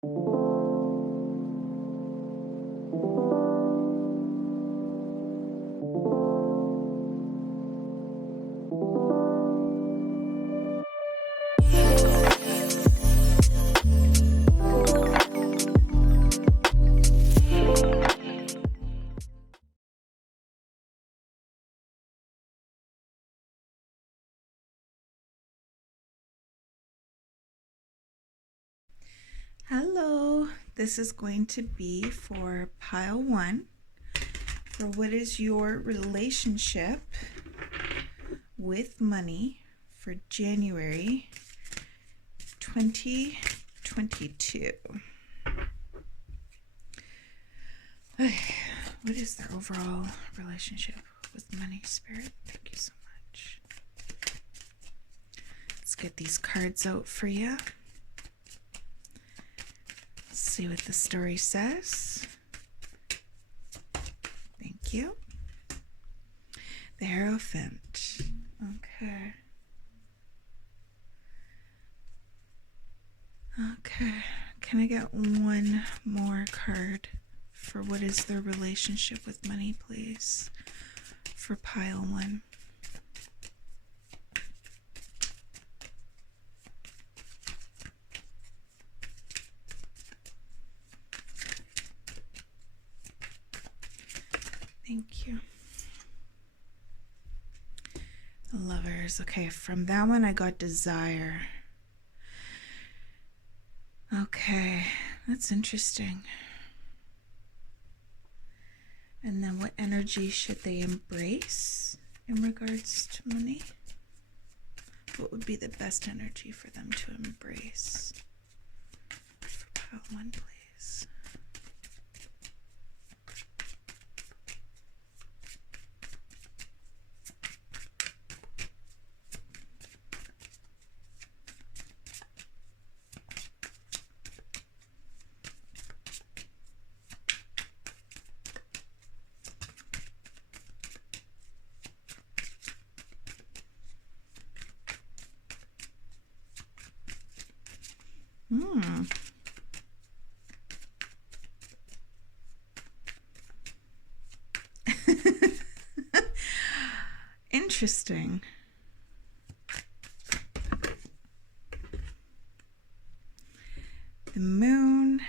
Hello, this is going to be for pile 1 for what is your relationship with money for January 2022. What is their overall relationship with money, Spirit? Thank you so much. Let's get these cards out for you. See what the story says. Thank you. The Hierophant. Okay. Can I get one more card for what is their relationship with money, please? For pile 1. Thank you. Lovers. Okay, from that one I got Desire. Okay, that's interesting. And then what energy should they embrace in regards to money? What would be the best energy for them to embrace? For pile 1, please. Interesting. The Moon,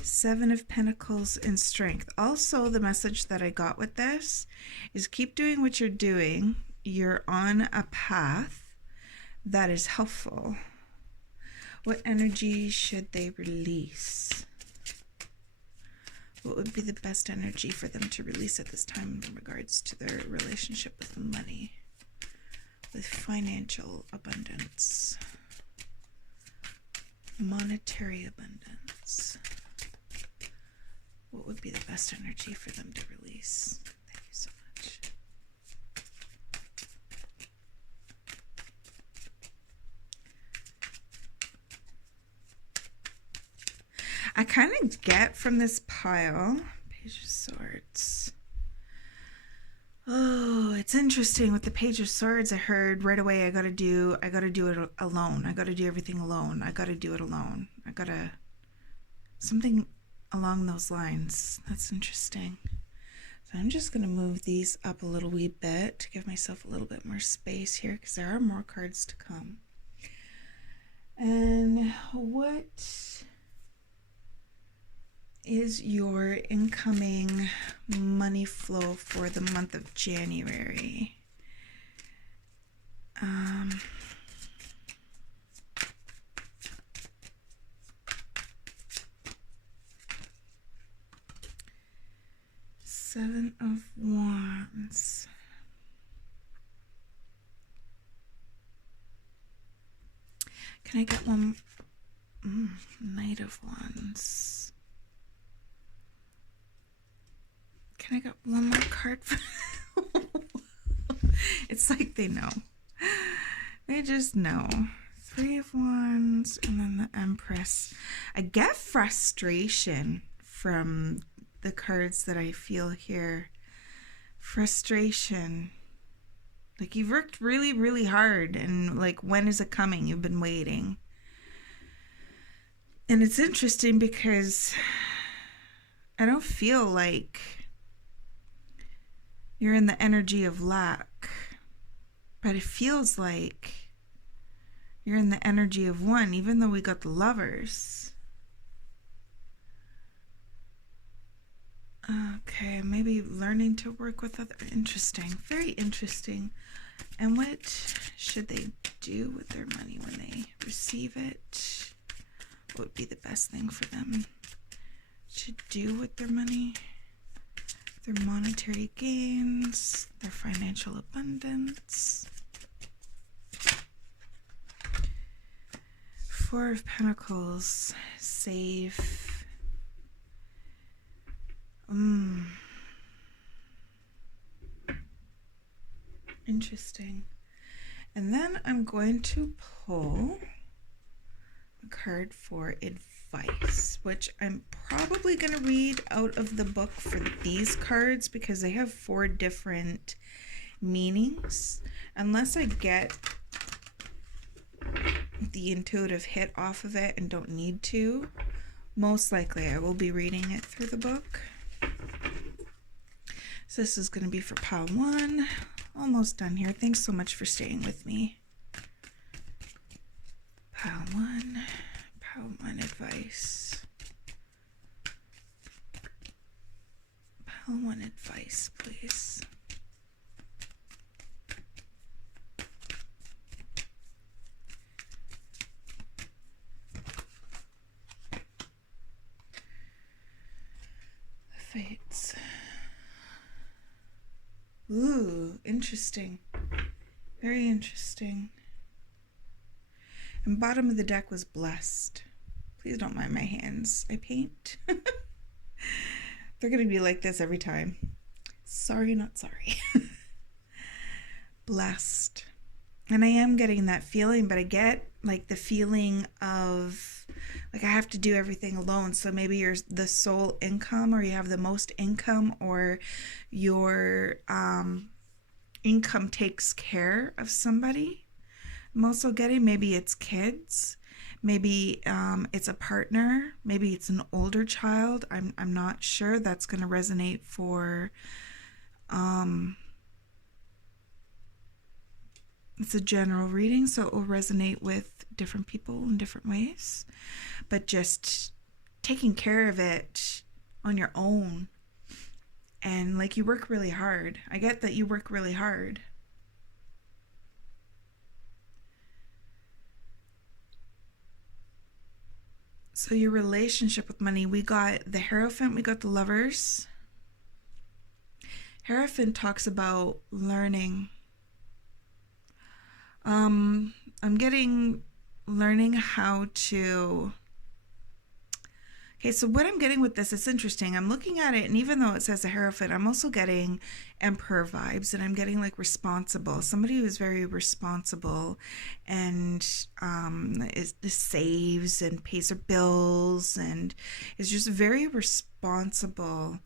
7 of Pentacles, and Strength. Also, the message that I got with this is keep doing what you're doing. You're on a path that is helpful. What energy should they release? What would be the best energy for them to release at this time in regards to their relationship with money, with financial abundance, monetary abundance? What would be the best energy for them to release? Thank you so much. I kind of get from this pile, Page of Swords. Oh, it's interesting with the Page of Swords. I heard right away I gotta do it alone. I gotta do everything alone. I gotta do it alone. Something along those lines. That's interesting. So I'm just gonna move these up a little wee bit to give myself a little bit more space here because there are more cards to come. And what is your incoming money flow for the month of January? Seven of Wands. Can I get one? Knight of Wands. Can I get one more card? It's like they know. They just know. 3 of Wands and then the Empress. I get frustration from the cards that I feel here. Frustration. Like you've worked really, really hard and like when is it coming? You've been waiting. And it's interesting because I don't feel like you're in the energy of lack, but it feels like you're in the energy of one, even though we got the Lovers. Okay, maybe learning to work with other. Interesting. Very interesting. And what should they do with their money when they receive it? What would be the best thing for them to do with their money? Their monetary gains, their financial abundance. Four of Pentacles, save. Interesting. And then I'm going to pull a card for advice, which I'm probably going to read out of the book for these cards because they have 4 different meanings. Unless I get the intuitive hit off of it and don't need to, most likely I will be reading it through the book. So this is going to be for pile 1. Almost done here. Thanks so much for staying with me. Pile 1 advice. Pile 1 advice, please. The Fates. Ooh, interesting. Very interesting. And bottom of the deck was blessed. Please don't mind my hands. I paint. They're going to be like this every time. Sorry, not sorry. Blessed. And I am getting that feeling, but I get like the feeling of like I have to do everything alone. So maybe you're the sole income, or you have the most income, or your income takes care of somebody. I'm also getting maybe it's kids, maybe it's a partner, maybe it's an older child. I'm not sure. That's going to resonate for it's a general reading, so it will resonate with different people in different ways. But just taking care of it on your own, and like you work really hard. I get that you work really hard. So your relationship with money, we got the Hierophant, we got the Lovers. Hierophant talks about learning. I'm getting learning how to. Okay, so what I'm getting with this, it's interesting. I'm looking at it, and even though it says the Hierophant, I'm also getting Emperor vibes, and I'm getting like responsible. Somebody who is very responsible and saves and pays their bills and is just very responsible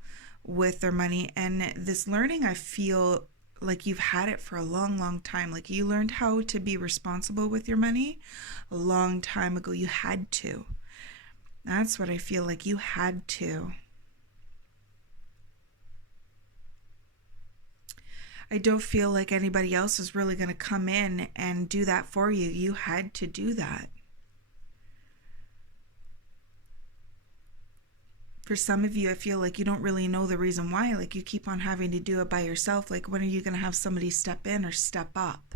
with their money. And this learning, I feel like you've had it for a long, long time. Like you learned how to be responsible with your money a long time ago. You had to. That's what I feel like. You had to. I don't feel like anybody else is really going to come in and do that for you. You had to do that. For some of you, I feel like you don't really know the reason why. Like you keep on having to do it by yourself. Like when are you going to have somebody step in or step up?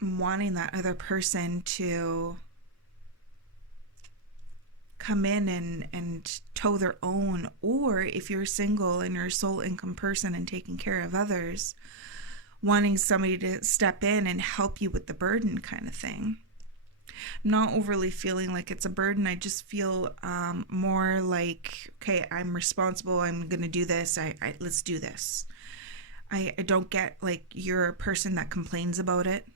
I'm wanting that other person to come in and tow their own. Or if you're single and you're a sole income person and taking care of others, wanting somebody to step in and help you with the burden kind of thing. I'm not overly feeling like it's a burden. I just feel more like, okay, I'm responsible. I'm going to do this. Let's do this. I don't get like you're a person that complains about it.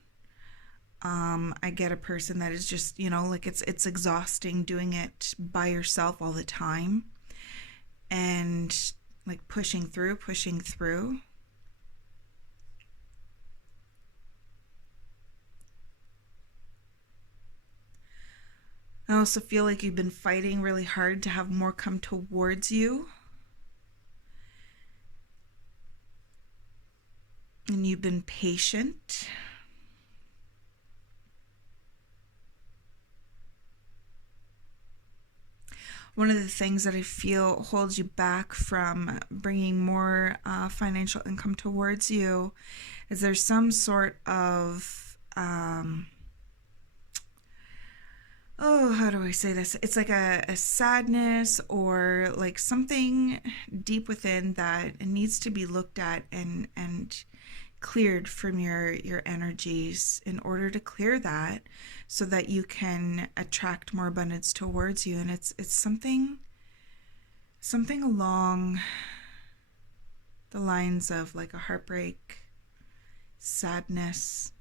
I get a person that is just, like it's exhausting doing it by yourself all the time and like pushing through. I also feel like you've been fighting really hard to have more come towards you. And you've been patient. One of the things that I feel holds you back from bringing more financial income towards you is there's some sort of, how do I say this? It's like a sadness or like something deep within that it needs to be looked at and cleared from your energies in order to clear that so that you can attract more abundance towards you. And it's something along the lines of like a heartbreak, sadness.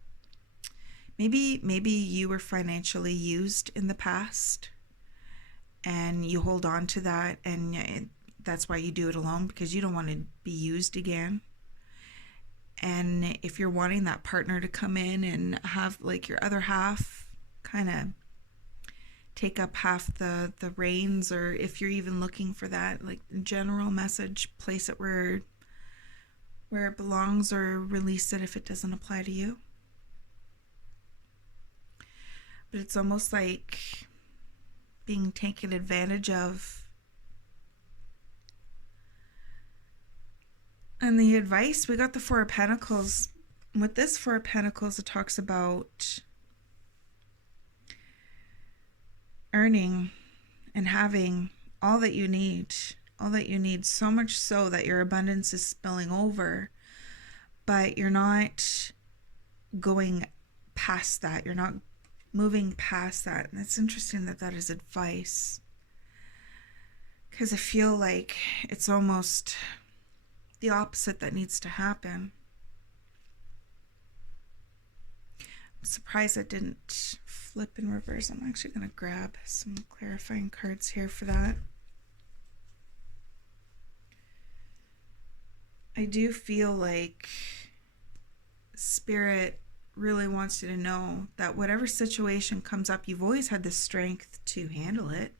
Maybe you were financially used in the past and you hold on to that, and that's why you do it alone, because you don't want to be used again. And if you're wanting that partner to come in and have like your other half kind of take up half the reins, or if you're even looking for that like general message, place it where it belongs, or release it if it doesn't apply to you. But it's almost like being taken advantage of. And the advice, we got the Four of Pentacles. With this Four of Pentacles, it talks about earning and having all that you need, so much so that your abundance is spilling over, but you're not going past that. You're not moving past that. And it's interesting that that is advice, because I feel like it's almost the opposite that needs to happen. I'm surprised it didn't flip in reverse. I'm actually going to grab some clarifying cards here for that. I do feel like Spirit really wants you to know that whatever situation comes up, you've always had the strength to handle it.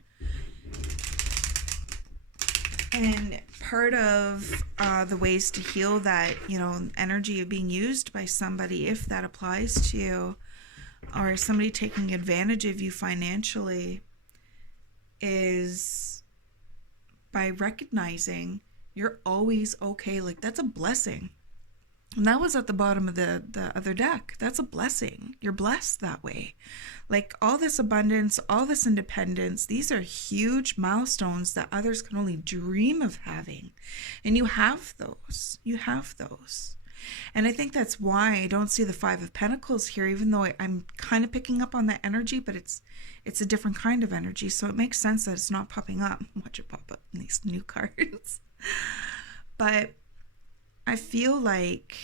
And part of the ways to heal that, energy of being used by somebody, if that applies to you, or somebody taking advantage of you financially, is by recognizing you're always okay. Like, that's a blessing. And that was at the bottom of the other deck. That's a blessing. You're blessed that way. Like, all this abundance, all this independence, these are huge milestones that others can only dream of having. And you have those. And I think that's why I don't see the Five of Pentacles here, even though I'm kind of picking up on that energy, but it's a different kind of energy. So it makes sense that it's not popping up. Watch it pop up in these new cards. But I feel like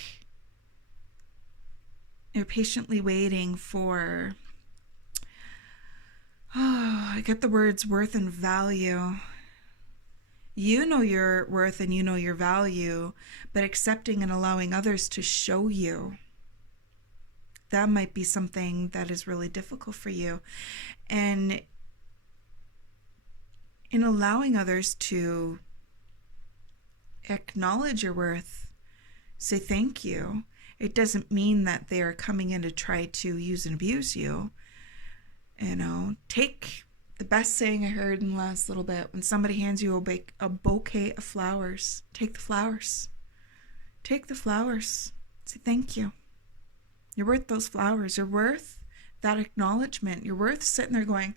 you're patiently waiting for, I get the words worth and value. You know your worth and you know your value, but accepting and allowing others to show you, that might be something that is really difficult for you. And in allowing others to acknowledge your worth, say thank you, it doesn't mean that they are coming in to try to use and abuse you. Take the best saying I heard in the last little bit: when somebody hands you a bouquet of flowers, take the flowers. Take the flowers. Say thank you. You're worth those flowers. You're worth that acknowledgement. You're worth sitting there going,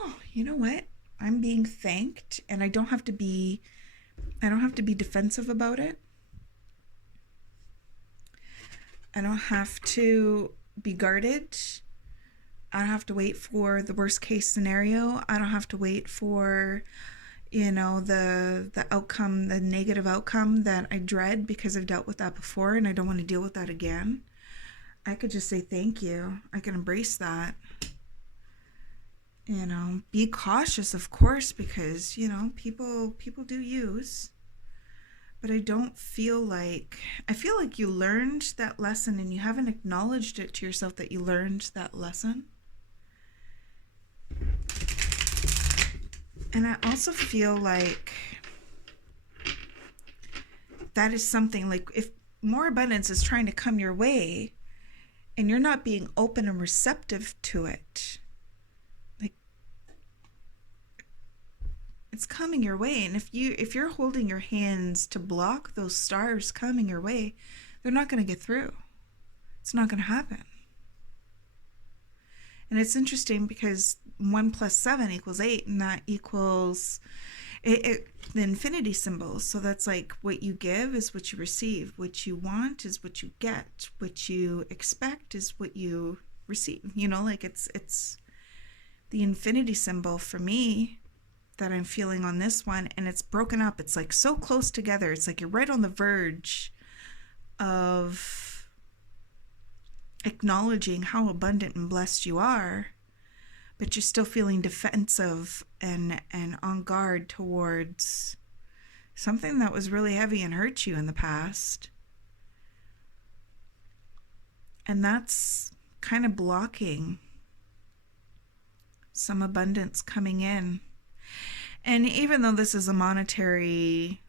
oh, you know what? I'm being thanked, and I don't have to be defensive about it. I don't have to be guarded. I don't have to wait for the worst case scenario. I don't have to wait for, the outcome, the negative outcome that I dread, because I've dealt with that before and I don't want to deal with that again. I could just say thank you. I can embrace that. Be cautious, of course, because, people do use. But I feel like you learned that lesson and you haven't acknowledged it to yourself that you learned that lesson. And I also feel like that is something, like, if more abundance is trying to come your way and you're not being open and receptive to it, like, it's coming your way. And if you're holding your hands to block those stars coming your way, they're not going to get through. It's not going to happen. And it's interesting because 1 + 7 = 8, and that equals the infinity symbol. So that's like, what you give is what you receive. What you want is what you get. What you expect is what you receive. You know, like, it's the infinity symbol for me that I'm feeling on this one, and it's broken up. It's like so close together. It's like you're right on the verge of acknowledging how abundant and blessed you are, but you're still feeling defensive and on guard towards something that was really heavy and hurt you in the past. And that's kind of blocking some abundance coming in. And even though this is a monetary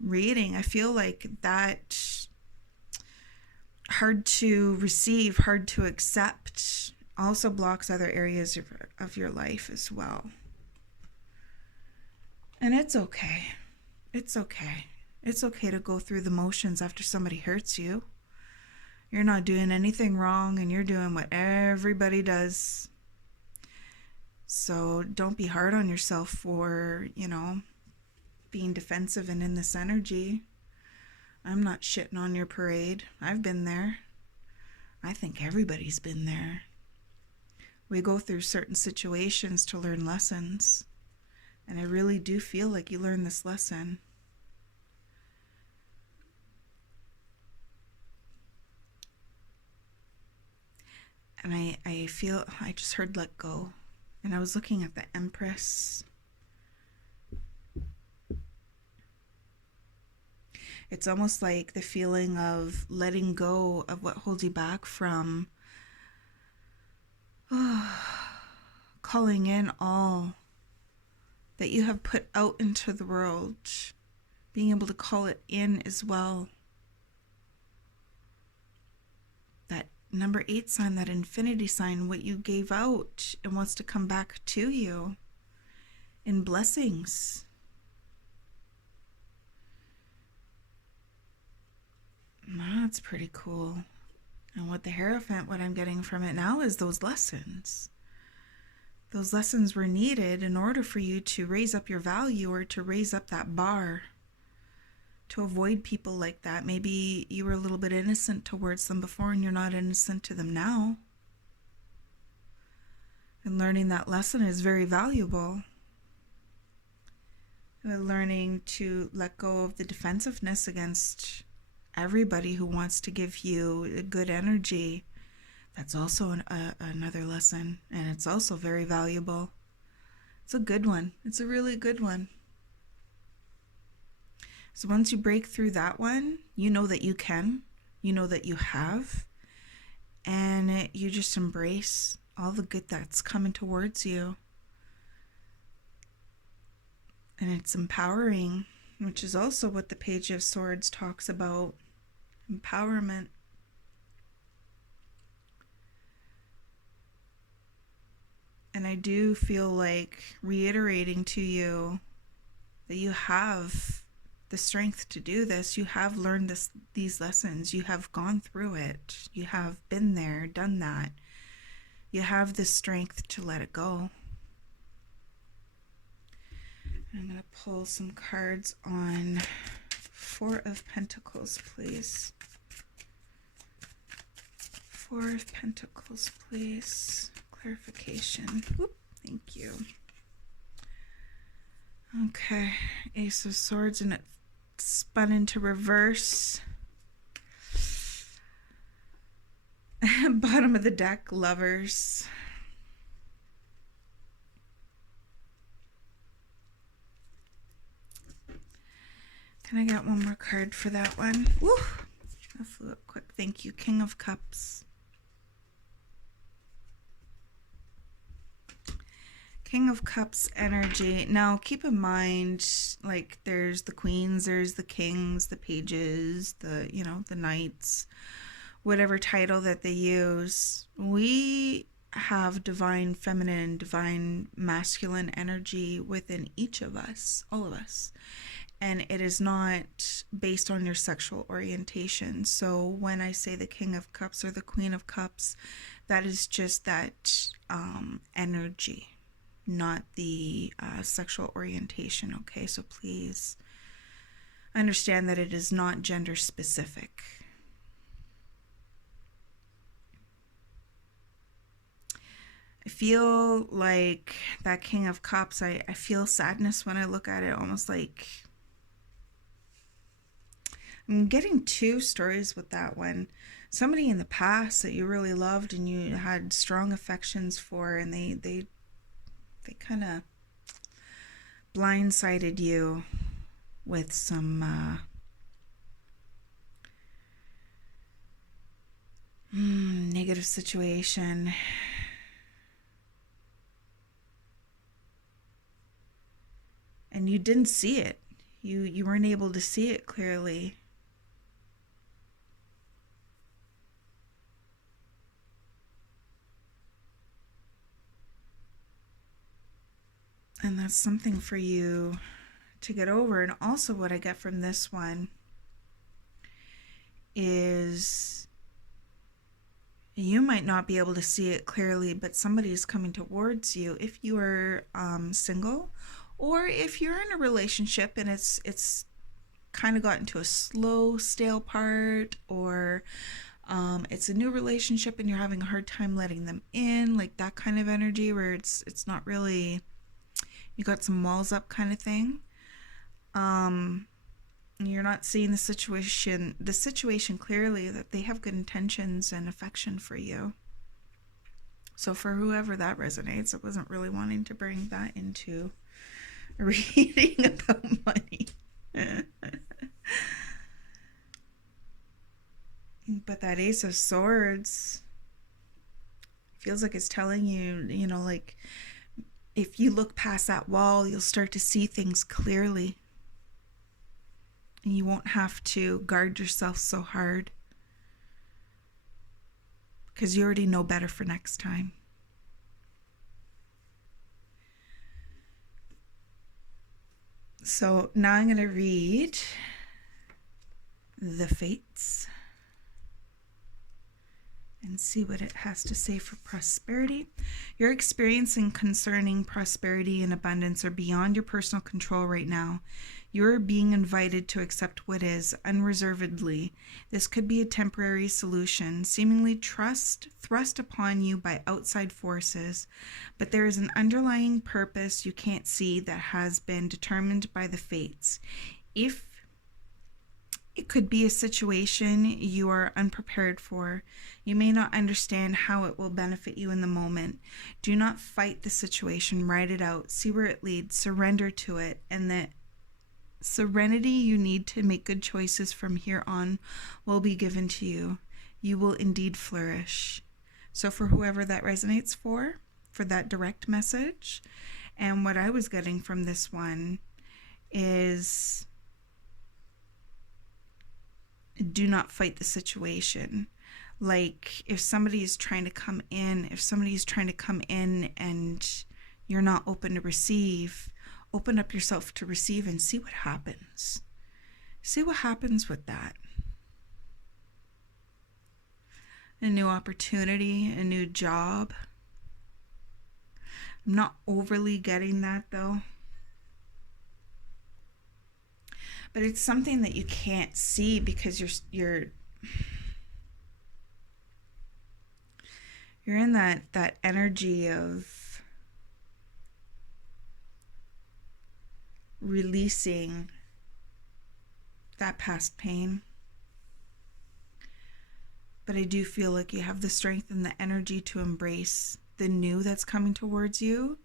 reading, I feel like that hard to receive, hard to accept, also blocks other areas of your life as well. And it's okay. It's okay. It's okay to go through the motions after somebody hurts you. You're not doing anything wrong, and you're doing what everybody does. So don't be hard on yourself for, being defensive and in this energy. I'm not shitting on your parade. I've been there. I think everybody's been there. We go through certain situations to learn lessons. And I really do feel like you learned this lesson. And I feel, I just heard let go. And I was looking at the Empress. It's almost like the feeling of letting go of what holds you back from calling in all that you have put out into the world, being able to call it in as well. That number 8 sign, that infinity sign, what you gave out, it wants to come back to you in blessings. That's pretty cool. And what the Hierophant, what I'm getting from it now is those lessons. Those lessons were needed in order for you to raise up your value, or to raise up that bar, to avoid people like that. Maybe you were a little bit innocent towards them before, and you're not innocent to them now. And learning that lesson is very valuable. And learning to let go of the defensiveness against everybody who wants to give you good energy. That's also another lesson, and it's also very valuable. It's a good one. It's a really good one. So once you break through that one, you know that you can, you know that you have, and you just embrace all the good that's coming towards you. And it's empowering, which is also what the Page of Swords talks about. Empowerment. And I do feel like reiterating to you that you have the strength to do this. You have learned these lessons. You have gone through it. You have been there, done that. You have the strength to let it go. I'm going to pull some cards on 4 of Pentacles, please. 4 of Pentacles, please. Clarification. Whoop, thank you. Okay, Ace of Swords, and it spun into reverse. Bottom of the deck, Lovers. Can I get one more card for that one? Woo! That flew up quick. Thank you. King of Cups. King of Cups energy. Now, keep in mind, like, there's the queens, there's the kings, the pages, the, the knights, whatever title that they use. We have divine feminine, divine masculine energy within each of us, all of us. And it is not based on your sexual orientation. So when I say the King of Cups or the Queen of Cups, that is just that energy, not the sexual orientation, okay? So please understand that it is not gender specific. I feel like that King of Cups, I feel sadness when I look at it, almost like I'm getting two stories with that one. Somebody in the past that you really loved and you had strong affections for, and they kind of blindsided you with some negative situation. And you didn't see it. You weren't able to see it clearly. And that's something for you to get over. And also what I get from this one is you might not be able to see it clearly, but somebody is coming towards you if you are single, or if you're in a relationship and it's kind of gotten to a slow, stale part, or it's a new relationship and you're having a hard time letting them in, like that kind of energy where it's not really, you got some walls up kind of thing. You're not seeing the situation clearly, that they have good intentions and affection for you. So for whoever that resonates, I wasn't really wanting to bring that into a reading about money. But that Ace of Swords feels like it's telling you, like, if you look past that wall, you'll start to see things clearly. And you won't have to guard yourself so hard, because you already know better for next time. So now I'm going to read the Fates and see what it has to say for prosperity. Your experiencing concerning prosperity and abundance are beyond your personal control right now. You're being invited to accept what is unreservedly. This could be a temporary solution, seemingly thrust upon you by outside forces, but there is an underlying purpose you can't see that has been determined by the fates. If it could be a situation you are unprepared for, you may not understand how it will benefit you in the moment. Do not fight the situation, write it out, see where it leads, surrender to it, and the serenity you need to make good choices from here on will be given to you. You will indeed flourish. So for whoever that resonates for that direct message, and what I was getting from this one is, do not fight the situation. Like, if somebody is trying to come in and you're not open to receive, open up yourself to receive and see what happens. See what happens with that. A new opportunity, a new job. I'm not overly getting that though. But it's something that you can't see because you're in that energy of releasing that past pain. But I do feel like you have the strength and the energy to embrace the new that's coming towards you.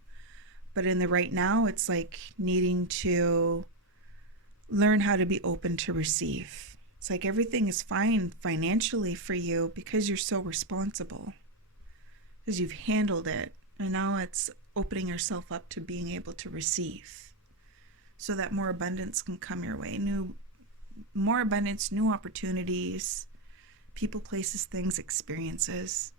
But in the right now, it's like needing to learn how to be open to receive. It's like everything is fine financially for you because you're so responsible, because you've handled it. And now it's opening yourself up to being able to receive, so that more abundance can come your way. More abundance, new opportunities, people, places, things, experiences.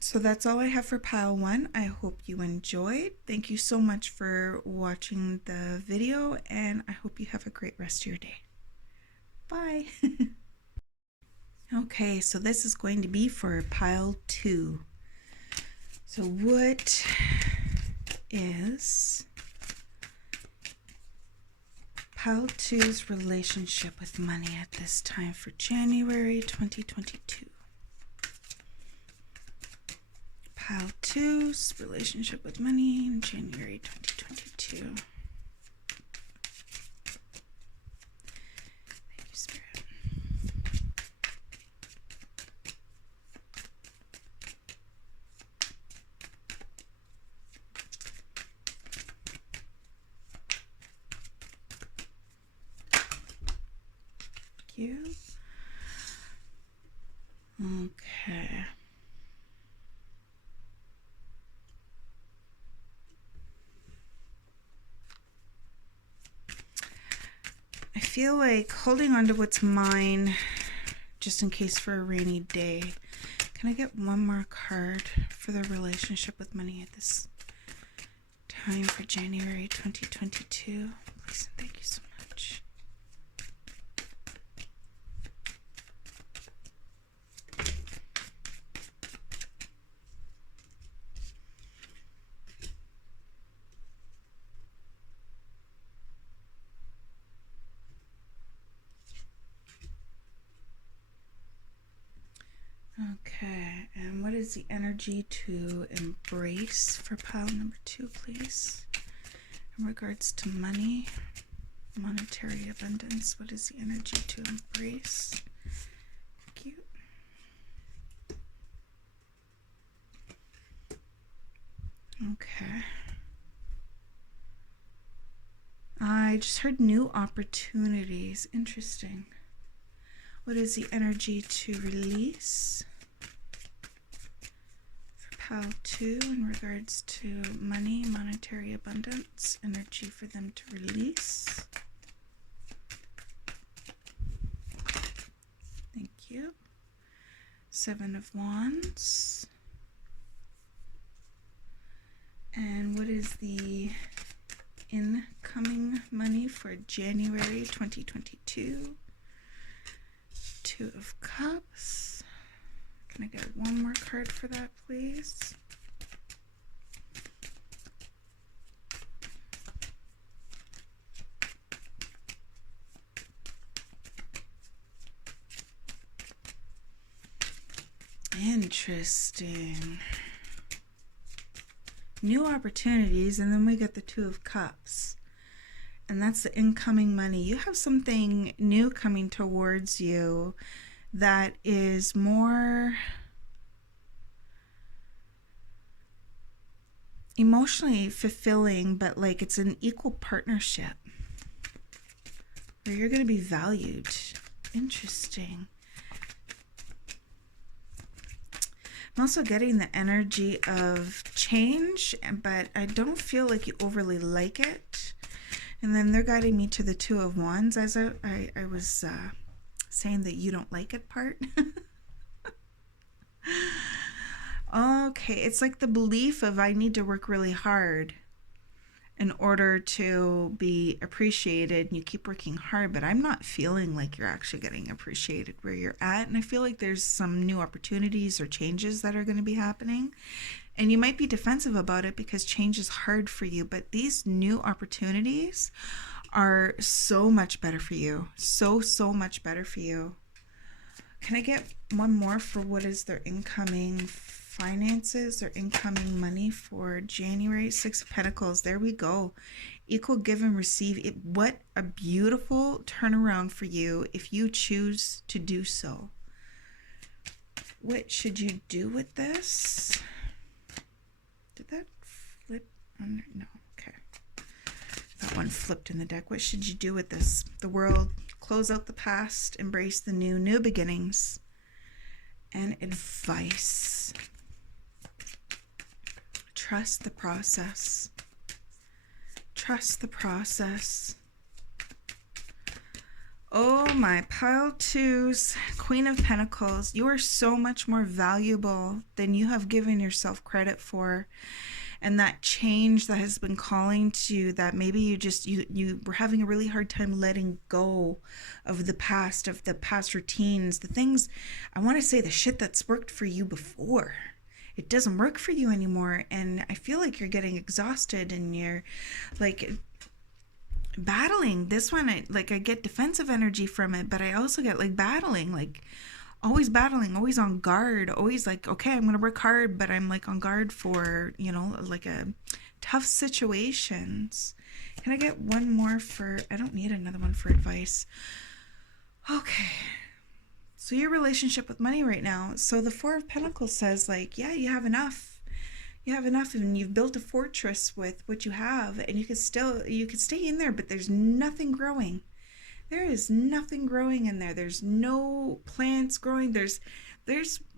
So that's all I have for pile 1. I hope you enjoyed. Thank you so much for watching the video, and I hope you have a great rest of your day. Bye. Okay, so this is going to be for pile 2. So what is pile 2's relationship with money at this time for January 2022? Pile 2's relationship with money in January 2022. Thank you, Spirit. Thank you. Okay. I feel like holding on to what's mine just in case for a rainy day. Can I get one more card for the relationship with money at this time for January 2022? Please and thank you so much. Okay, and what is the energy to embrace for pile number 2, please? In regards to money, monetary abundance, what is the energy to embrace? Thank you. Okay. I just heard new opportunities. Interesting. What is the energy to release for pile 2 in regards to money, monetary abundance, energy for them to release? Thank you. 7 of Wands. And what is the incoming money for January 2022? 2 of Cups. Can I get one more card for that, please? Interesting. New opportunities, and then we get the 2 of Cups. And that's the incoming money. You have something new coming towards you that is more emotionally fulfilling, but like it's an equal partnership where you're going to be valued. Interesting. I'm also getting the energy of change, but I don't feel like you overly like it. And then they're guiding me to the 2 of Wands, as I was saying that you don't like it part. Okay, it's like the belief of I need to work really hard in order to be appreciated, and you keep working hard, but I'm not feeling like you're actually getting appreciated where you're at. And I feel like there's some new opportunities or changes that are going to be happening. And you might be defensive about it because change is hard for you, but these new opportunities are so much better for you. So much better for you. Can I get one more for what is their incoming finances, their incoming money for January? 6 of Pentacles. There we go. Equal give and receive. What a beautiful turnaround for you if you choose to do so. What should you do with this? Did that flip under? No. Okay. That one flipped in the deck. What should you do with this? The World. Close out the past. Embrace the new. New beginnings. And advice. trust the process. Trust the process. Oh, my pile twos, Queen of Pentacles. You are so much more valuable than you have given yourself credit for. And that change that has been calling to you, that maybe you were having a really hard time letting go of the past routines, the things, I want to say the shit that's worked for you before. It doesn't work for you anymore. And I feel like you're getting exhausted and you're like battling. This one, I get defensive energy from it, but I also get like battling, like always battling, always on guard, always like, okay, I'm gonna work hard, but I'm like on guard for, like a tough situations. Can I get one more for, I don't need another one for advice. Okay, so your relationship with money right now. So the Four of Pentacles says like, yeah, you have enough. You have enough, and you've built a fortress with what you have, and you could stay in there, but there's nothing growing. There is nothing growing in there. There's no plants growing. There's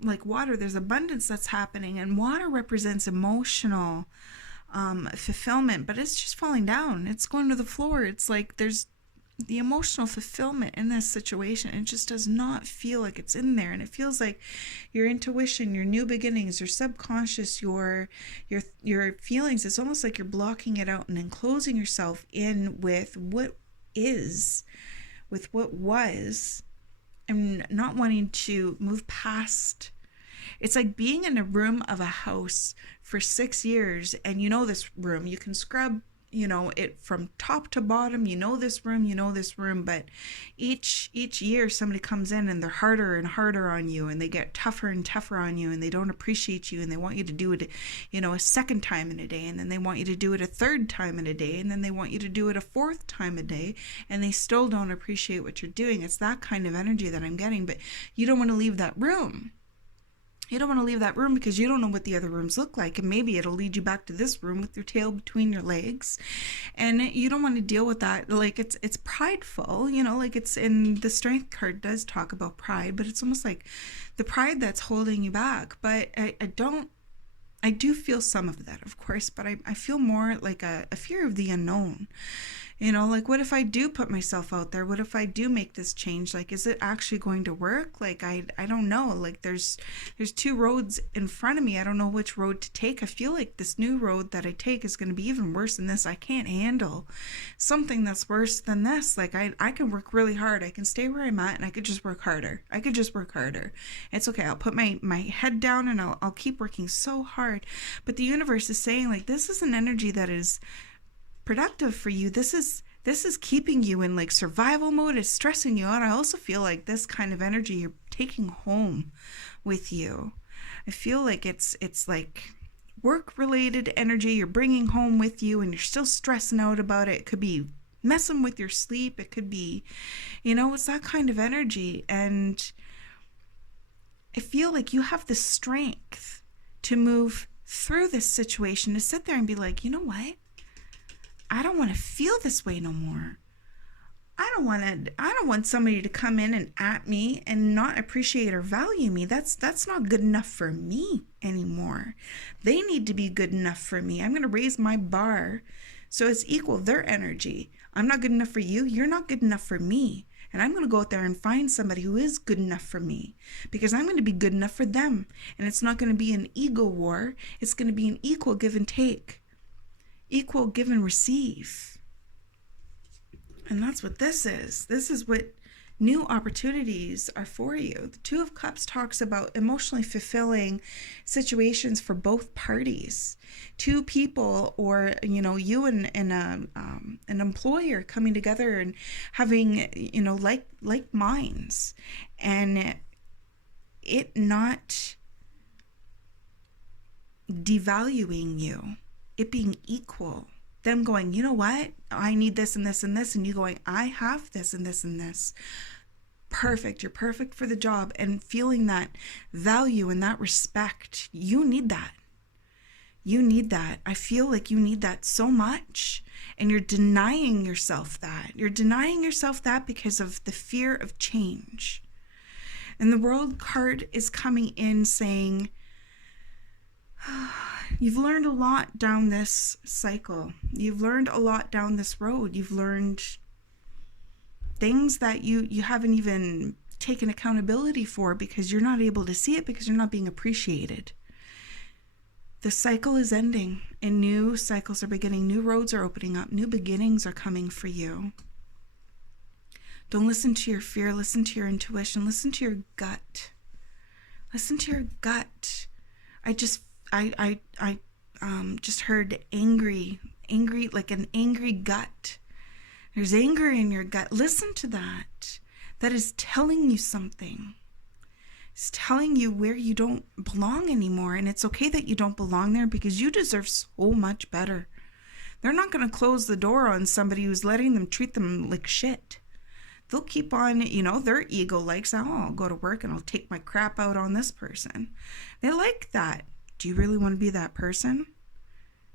like water. There's abundance that's happening, and water represents emotional fulfillment, but it's just falling down. It's going to the floor. It's like there's the emotional fulfillment in this situation. It just does not feel like it's in there, and it feels like your intuition, your new beginnings, your subconscious, your feelings. It's almost like you're blocking it out and enclosing yourself in with what is, with what was, and not wanting to move past. It's like being in a room of a house for 6 years, and this room, you can scrub it from top to bottom, this room, but each year somebody comes in and they're harder and harder on you, and they get tougher and tougher on you, and they don't appreciate you, and they want you to do it a second time in a day, and then they want you to do it a third time in a day, and then they want you to do it a fourth time a day, and they still don't appreciate what you're doing. It's that kind of energy that I'm getting, but you don't want to leave that room. You don't want to leave that room because you don't know what the other rooms look like, and maybe it'll lead you back to this room with your tail between your legs, and you don't want to deal with that. Like it's prideful, like it's in the Strength card does talk about pride, but it's almost like the pride that's holding you back. But I do feel some of that, of course, but I feel more like a fear of the unknown. Like, what if I do put myself out there? What if I do make this change? Like, is it actually going to work? Like, I don't know. Like, there's two roads in front of me. I don't know which road to take. I feel like this new road that I take is going to be even worse than this. I can't handle something that's worse than this. Like, I can work really hard. I can stay where I'm at, and I could just work harder. It's okay. I'll put my head down, and I'll keep working so hard. But the universe is saying, like, this is an energy that is productive for you. This is keeping you in like survival mode. It's stressing you out. I also feel like this kind of energy you're taking home with you. I feel like it's like work related energy you're bringing home with you, and you're still stressing out about it. It could be messing with your sleep. It could be, it's that kind of energy. And I feel like you have the strength to move through this situation, to sit there and be like, you know what? I don't want to feel this way no more. I don't want somebody to come in and at me and not appreciate or value me. That's not good enough for me anymore. They need to be good enough for me. I'm going to raise my bar so it's equal their energy. I'm not good enough for you. You're not good enough for me. And I'm going to go out there and find somebody who is good enough for me, because I'm going to be good enough for them. And it's not going to be an ego war. It's going to be an equal give and take. Equal give and receive. And that's what this is. This is what new opportunities are for you. The Two of Cups talks about emotionally fulfilling situations for both parties. Two people, or you and an employer coming together and having like minds, and it not devaluing you. It being equal. Them going, you know what? I need this and this and this. And you going, I have this and this and this. Perfect. You're perfect for the job. And feeling that value and that respect. You need that. You need that. I feel like you need that so much. And you're denying yourself that. You're denying yourself that because of the fear of change. And the World card is coming in saying, You've learned a lot down this cycle. You've learned a lot down this road. You've learned things that you haven't even taken accountability for because you're not able to see it, because you're not being appreciated. The cycle is ending and new cycles are beginning. New roads are opening up. New beginnings are coming for you. Don't listen to your fear. Listen to your intuition. Listen to your gut. Listen to your gut. I just heard angry, like an angry gut. There's anger in your gut. Listen to that. That is telling you something. It's telling you where you don't belong anymore. And it's okay that you don't belong there, because you deserve so much better. They're not going to close the door on somebody who's letting them treat them like shit. They'll keep on, their ego likes, I'll go to work and I'll take my crap out on this person. They like that. Do you really want to be that person?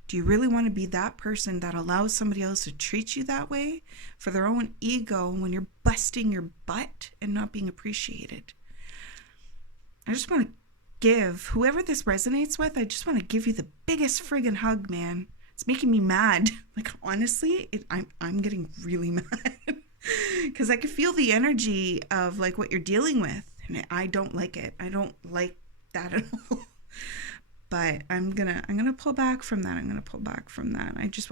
Do you really want to be that person that allows somebody else to treat you that way for their own ego when you're busting your butt and not being appreciated? I just want to give, whoever this resonates with, I just want to give you the biggest friggin' hug, man. It's making me mad. Like, honestly, I'm getting really mad. Because I can feel the energy of like what you're dealing with, and I don't like it. I don't like that at all. But I'm gonna pull back from that.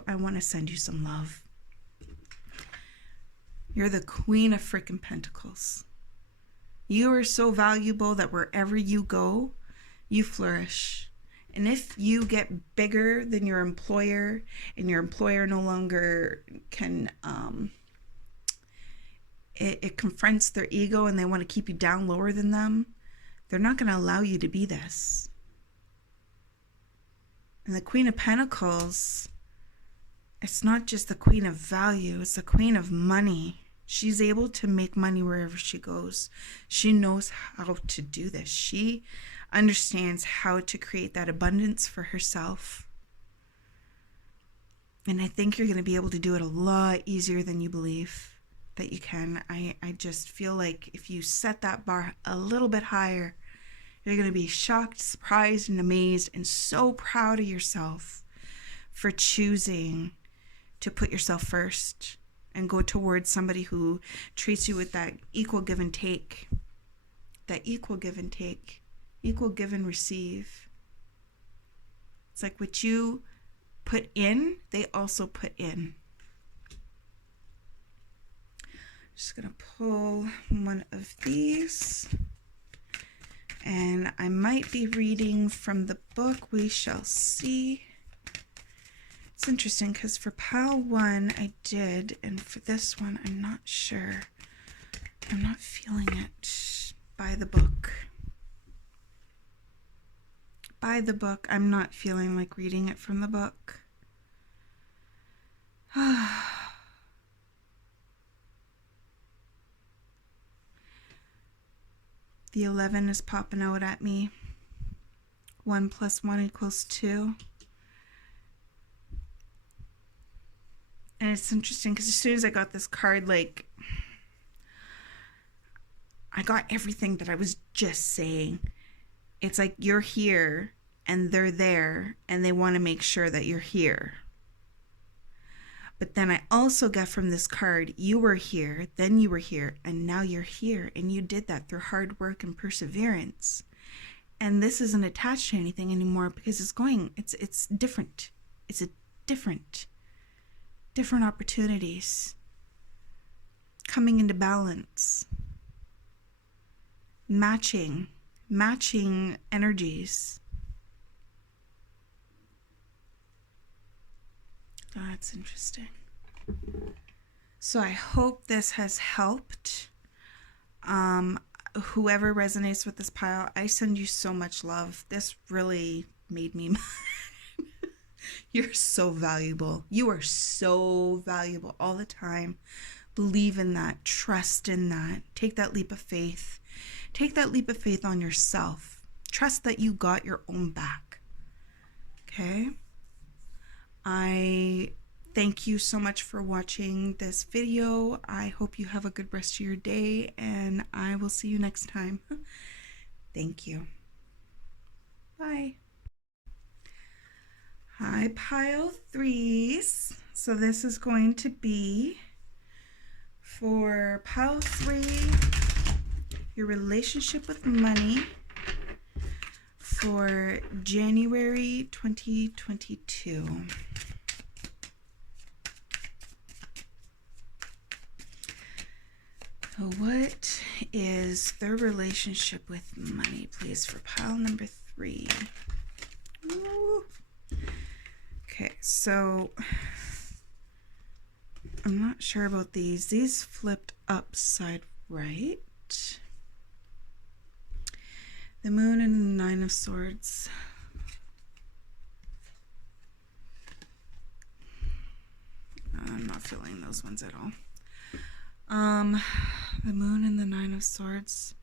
I want to send you some love. You're the Queen of freaking Pentacles. You are so valuable that wherever you go, you flourish. And if you get bigger than your employer, and your employer no longer can it confronts their ego and they want to keep you down lower than them, they're not going to allow you to be this. And the Queen of Pentacles, it's not just the Queen of value, it's the Queen of money. She's able to make money wherever she goes. She knows how to do this. She understands how to create that abundance for herself. And I think you're going to be able to do it a lot easier than you believe that you can. I just feel like if you set that bar a little bit higher, you're going to be shocked, surprised, and amazed, and so proud of yourself for choosing to put yourself first and go towards somebody who treats you with that equal give and take. That equal give and take. Equal give and receive. It's like what you put in, they also put in. Just gonna pull one of these, and I might be reading from the book. We shall see. It's interesting because for pile 1 I did, and for this one I'm not sure. I'm not feeling it. By the book. By the book. I'm not feeling like reading it from the book. The 11 is popping out at me. 1 + 1 = 2. And it's interesting because as soon as I got this card, like, I got everything that I was just saying. It's like you're here and they're there and they want to make sure that you're here. But then I also got from this card, you were here, then you were here, and now you're here. And you did that through hard work and perseverance. And this isn't attached to anything anymore because it's different. It's a different opportunities coming into balance, matching energies. Oh, that's interesting. So I hope this has helped. Whoever resonates with this pile, I send you so much love. This really made me mad. You're so valuable. You are so valuable all the time. Believe in that. Trust in that. Take that leap of faith. Take that leap of faith on yourself. Trust that you got your own back. Okay? I thank you so much for watching this video. I hope you have a good rest of your day, and I will see you next time. Thank you. Bye. pile threes. So this is going to be for pile 3, your relationship with money for January 2022. So what is their relationship with money, please, for pile number 3? Ooh. Okay, so I'm not sure about these. These flipped upside right. The Moon and the Nine of Swords. I'm not feeling those ones at all. The Moon and the Nine of Swords.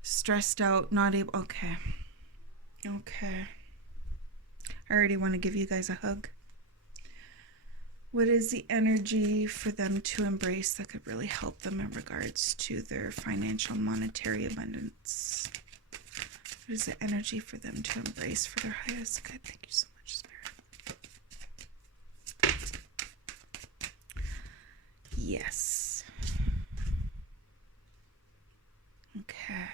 Stressed out, not able. Okay. Okay. I already want to give you guys a hug. What is the energy for them to embrace that could really help them in regards to their financial monetary abundance? What is the energy for them to embrace for their highest good? Thank you so much, Spirit. Yes. Okay.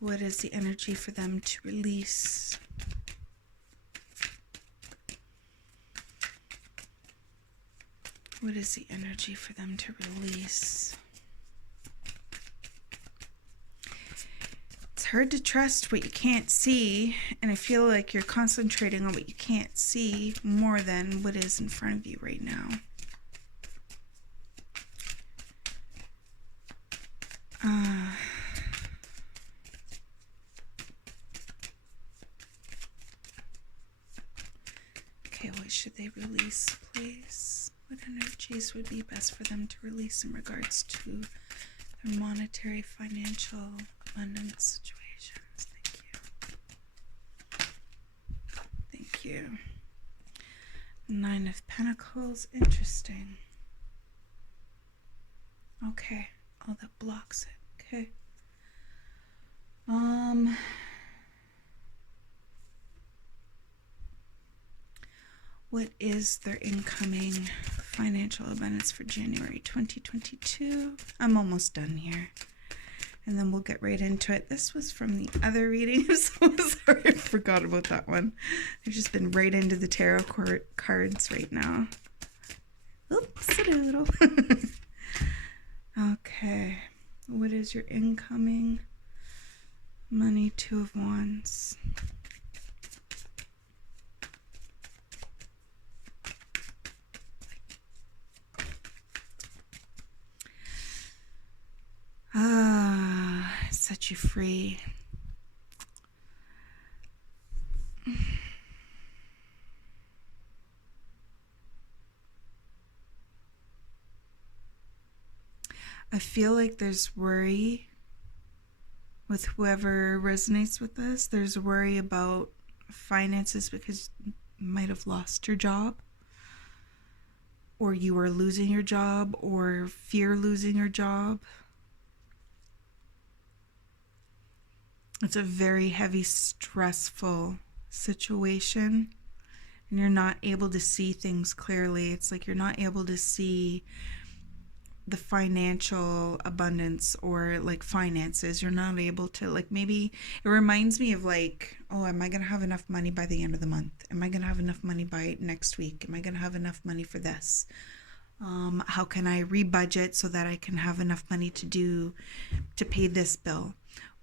What is the energy for them to release? What is the energy for them to release? It's hard to trust what you can't see, and I feel like you're concentrating on what you can't see more than what is in front of you right now. Okay, what should they release, please? What energies would be best for them to release in regards to their monetary, financial, abundance situations? Thank you. Thank you. Nine of Pentacles. Interesting. Okay. Oh, that blocks it. Okay. What is their incoming financial abundance for January 2022? I'm almost done here. And then we'll get right into it. This was from the other reading. I'm so sorry. I forgot about that one. I've just been right into the tarot cards right now. Oops, a little. Okay. What is your incoming money? Two of Wands. Set you free. I feel like there's worry with whoever resonates with this. There's worry about finances because you might have lost your job, or you are losing your job, or fear losing your job. It's a very heavy, stressful situation, and you're not able to see things clearly. It's like you're not able to see the financial abundance or like finances. You're not able to, like, maybe it reminds me of like, oh, am I going to have enough money by the end of the month? Am I going to have enough money by next week? Am I going to have enough money for this? How can I rebudget so that I can have enough money to pay this bill?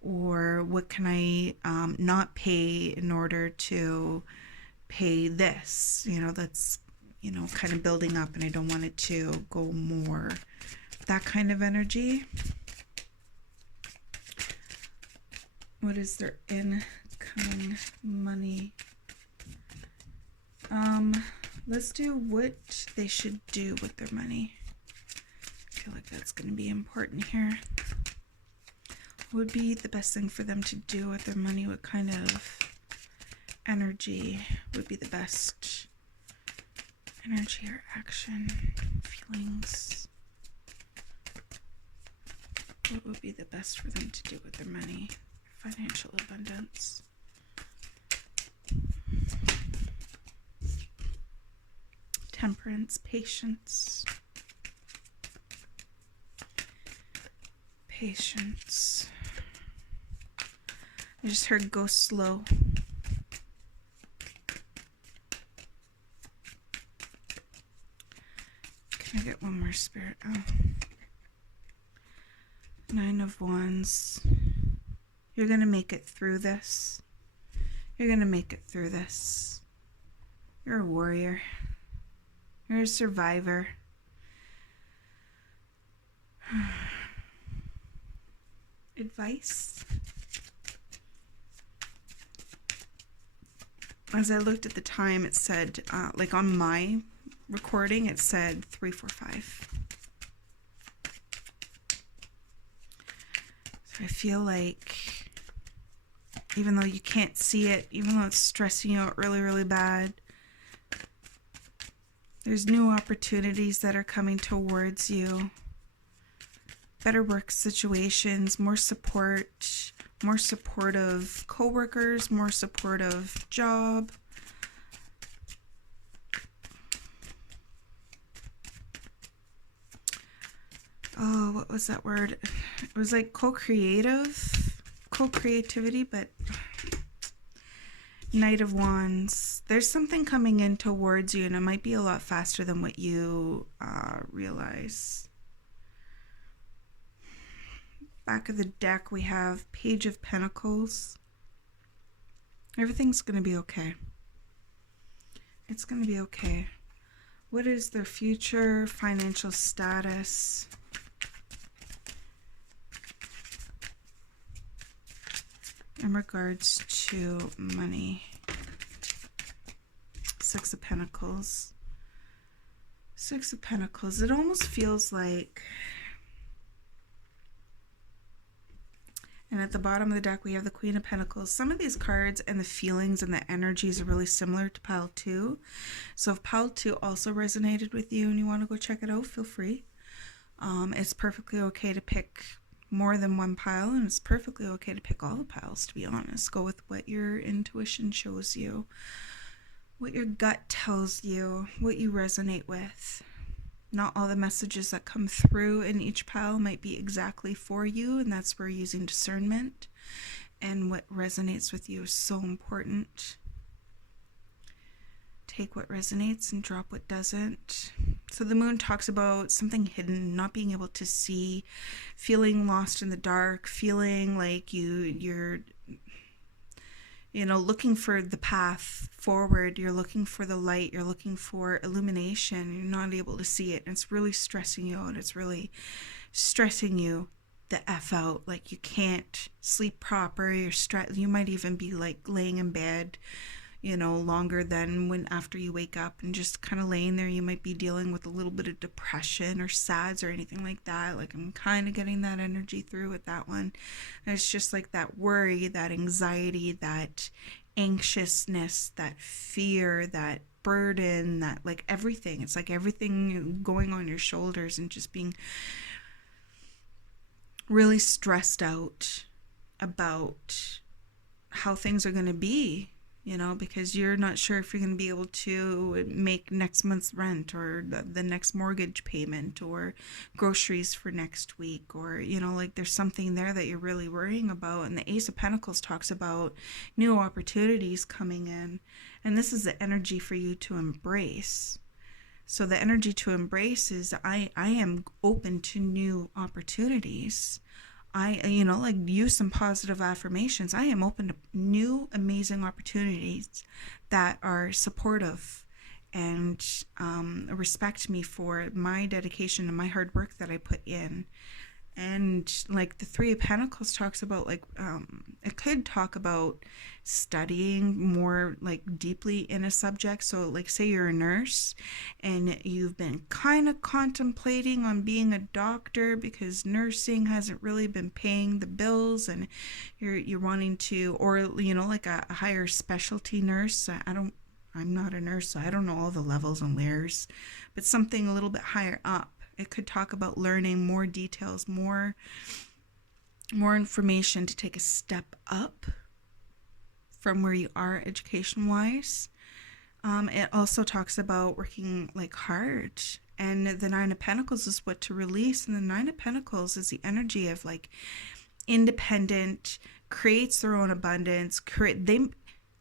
Or what can I not pay in order to pay this? You know, that's, you know, kind of building up, and I don't want it to go more. That kind of energy. What is their incoming money? Let's do what they should do with their money. I feel like that's going to be important here. What would be the best thing for them to do with their money? What kind of energy would be the best energy or action, feelings? What would be the best for them to do with their money, financial abundance? Temperance, patience. Patience. I just heard go slow. Can I get one more, Spirit? Oh. 9 of Wands. You're going to make it through this. You're going to make it through this. You're a warrior. You're a survivor. Advice? As I looked at the time, it said, like on my recording, it said 3:45. So I feel like even though you can't see it, even though it's stressing you out really, really bad, there's new opportunities that are coming towards you. Better work situations, more support, more supportive coworkers, more supportive job. Oh, what was that word? It was like co-creativity, but Knight of Wands. There's something coming in towards you, and it might be a lot faster than what you realize. Back of the deck, we have Page of Pentacles. Everything's going to be okay. It's going to be okay. What is their future financial status? In regards to money. 6 of Pentacles. 6 of Pentacles. It almost feels like... And at the bottom of the deck, we have the Queen of Pentacles. Some of these cards and the feelings and the energies are really similar to Pile 2. So if Pile 2 also resonated with you and you want to go check it out, feel free. It's perfectly okay to pick more than one pile, and it's perfectly okay to pick all the piles, to be honest. Go with what your intuition shows you, what your gut tells you, what you resonate with. Not all the messages that come through in each pile might be exactly for you, and that's where using discernment and what resonates with you is so important. Take what resonates and drop what doesn't. So the moon talks about something hidden, not being able to see, feeling lost in the dark, feeling like you're looking for the path forward. You're looking for the light. You're looking for illumination. You're not able to see it. And it's really stressing you out. It's really stressing you the F out. Like you can't sleep proper. You might even be like laying in bed, longer than after you wake up and just kind of laying there. You might be dealing with a little bit of depression or SADS or anything like that. Like I'm kind of getting that energy through with that one. And it's just like that worry, that anxiety, that anxiousness, that fear, that burden, that like everything. It's like everything going on your shoulders and just being really stressed out about how things are going to be. Because you're not sure if you're going to be able to make next month's rent or the next mortgage payment or groceries for next week, or, like there's something there that you're really worrying about. And the Ace of Pentacles talks about new opportunities coming in. And this is the energy for you to embrace. So the energy to embrace is I am open to new opportunities. Use some positive affirmations. I am open to new, amazing opportunities that are supportive and respect me for my dedication and my hard work that I put in. And like the 3 of Pentacles talks about, like, it could talk about studying more like deeply in a subject. So like say you're a nurse and you've been kind of contemplating on being a doctor because nursing hasn't really been paying the bills, and you're wanting to, or like a higher specialty nurse. I'm not a nurse, so I don't know all the levels and layers, but something a little bit higher up. It could talk about learning more details, more information to take a step up from where you are education-wise. It also talks about working like hard. And the Nine of Pentacles is what to release. And the Nine of Pentacles is the energy of like independent, creates their own abundance.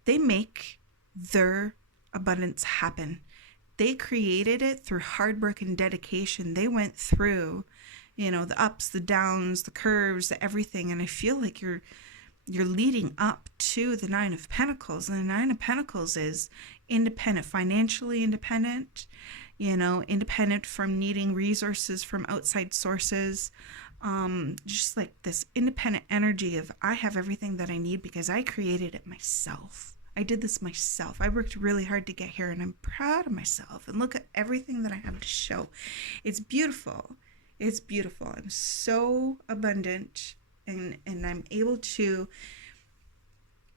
They make their abundance happen. They created it through hard work and dedication. They went through, the ups, the downs, the curves, the everything. And I feel like you're leading up to the Nine of Pentacles. And the Nine of Pentacles is independent, financially independent, independent from needing resources from outside sources. Just like this independent energy of I have everything that I need because I created it myself. I did this myself. I worked really hard to get here and I'm proud of myself. And look at everything that I have to show. It's beautiful. It's beautiful. I'm so abundant and I'm able to,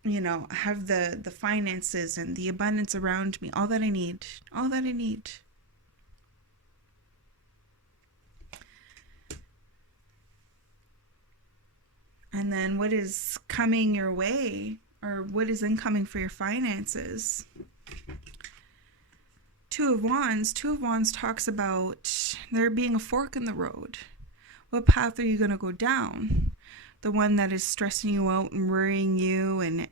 have the finances and the abundance around me, all that I need. And then what is coming your way, or what is incoming for your finances? Two of Wands talks about there being a fork in the road. What path are you going to go down? The one that is stressing you out and worrying you and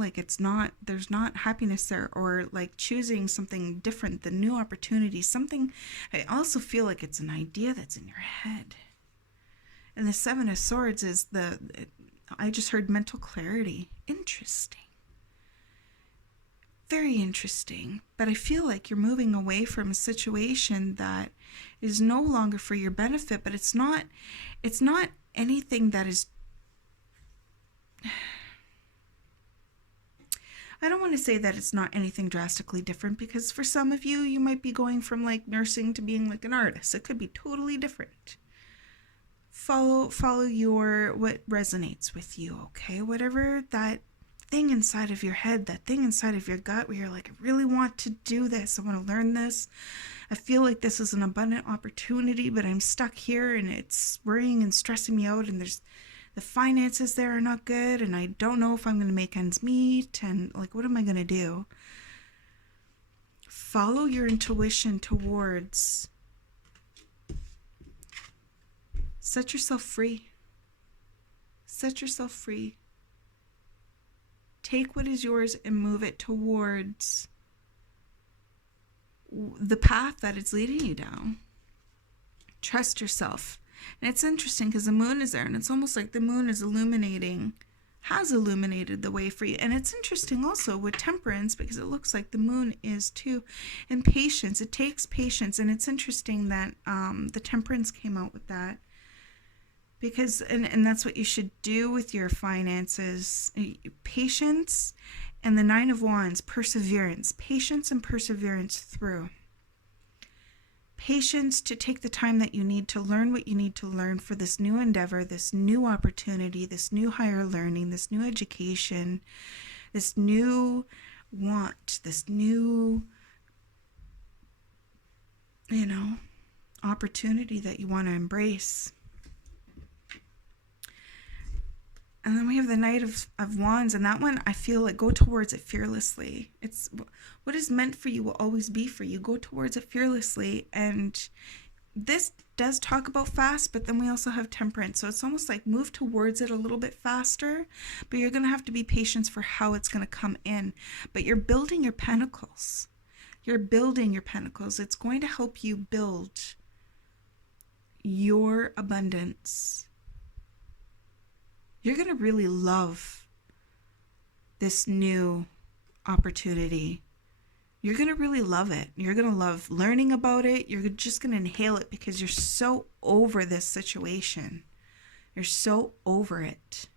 like there's not happiness there, or like choosing something different, the new opportunity, something. I also feel like it's an idea that's in your head. And the Seven of Swords is I just heard mental clarity. Interesting. Very interesting. But I feel like you're moving away from a situation that is no longer for your benefit, but it's not anything that is, I don't want to say that it's not anything drastically different, because for some of you, you might be going from like nursing to being like an artist. It could be totally different. Follow what resonates with you, okay? Whatever that thing inside of your head, that thing inside of your gut where you're like, I really want to do this. I want to learn this. I feel like this is an abundant opportunity, but I'm stuck here and it's worrying and stressing me out, and the finances there are not good, and I don't know if I'm going to make ends meet, and like, what am I going to do? Follow your intuition towards. Set yourself free. Set yourself free. Take what is yours and move it towards the path that it's leading you down. Trust yourself. And it's interesting because the moon is there, and it's almost like the moon is has illuminated the way for you. And it's interesting also with temperance, because it looks like the moon is too. And patience. It takes patience. And it's interesting that the temperance came out with that. Because, and that's what you should do with your finances. Patience, and the Nine of Wands, perseverance. Patience and perseverance through. Patience to take the time that you need to learn what you need to learn for this new endeavor, this new opportunity, this new higher learning, this new education, this new want, this new, opportunity that you want to embrace. And then we have the Knight of Wands, and that one, I feel like go towards it fearlessly. It's what is meant for you will always be for you. Go towards it fearlessly. And this does talk about fast, but then we also have temperance. So it's almost like move towards it a little bit faster, but you're going to have to be patient for how it's going to come in. But you're building your pentacles. You're building your pentacles. It's going to help you build your abundance. You're going to really love this new opportunity. You're going to really love it. You're going to love learning about it. You're just going to inhale it because you're so over this situation. You're so over it.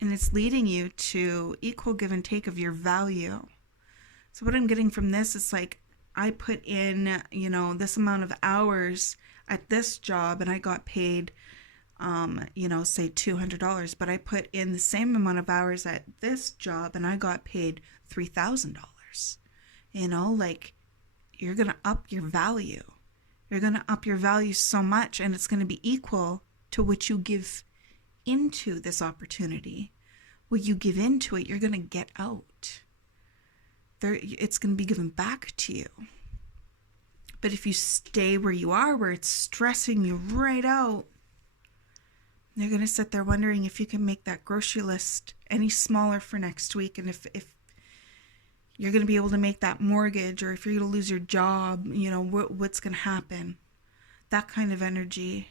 And it's leading you to equal give and take of your value. So what I'm getting from this is like, I put in, this amount of hours at this job and I got paid, say $200, but I put in the same amount of hours at this job and I got paid $3,000. Like you're going to up your value. You're going to up your value so much, and it's going to be equal to what you give into this opportunity. What you give into it, you're going to get out. It's going to be given back to you. But if you stay where you are, where it's stressing you right out, you're going to sit there wondering if you can make that grocery list any smaller for next week, and if you're going to be able to make that mortgage, or if you're going to lose your job, what's going to happen. That kind of energy.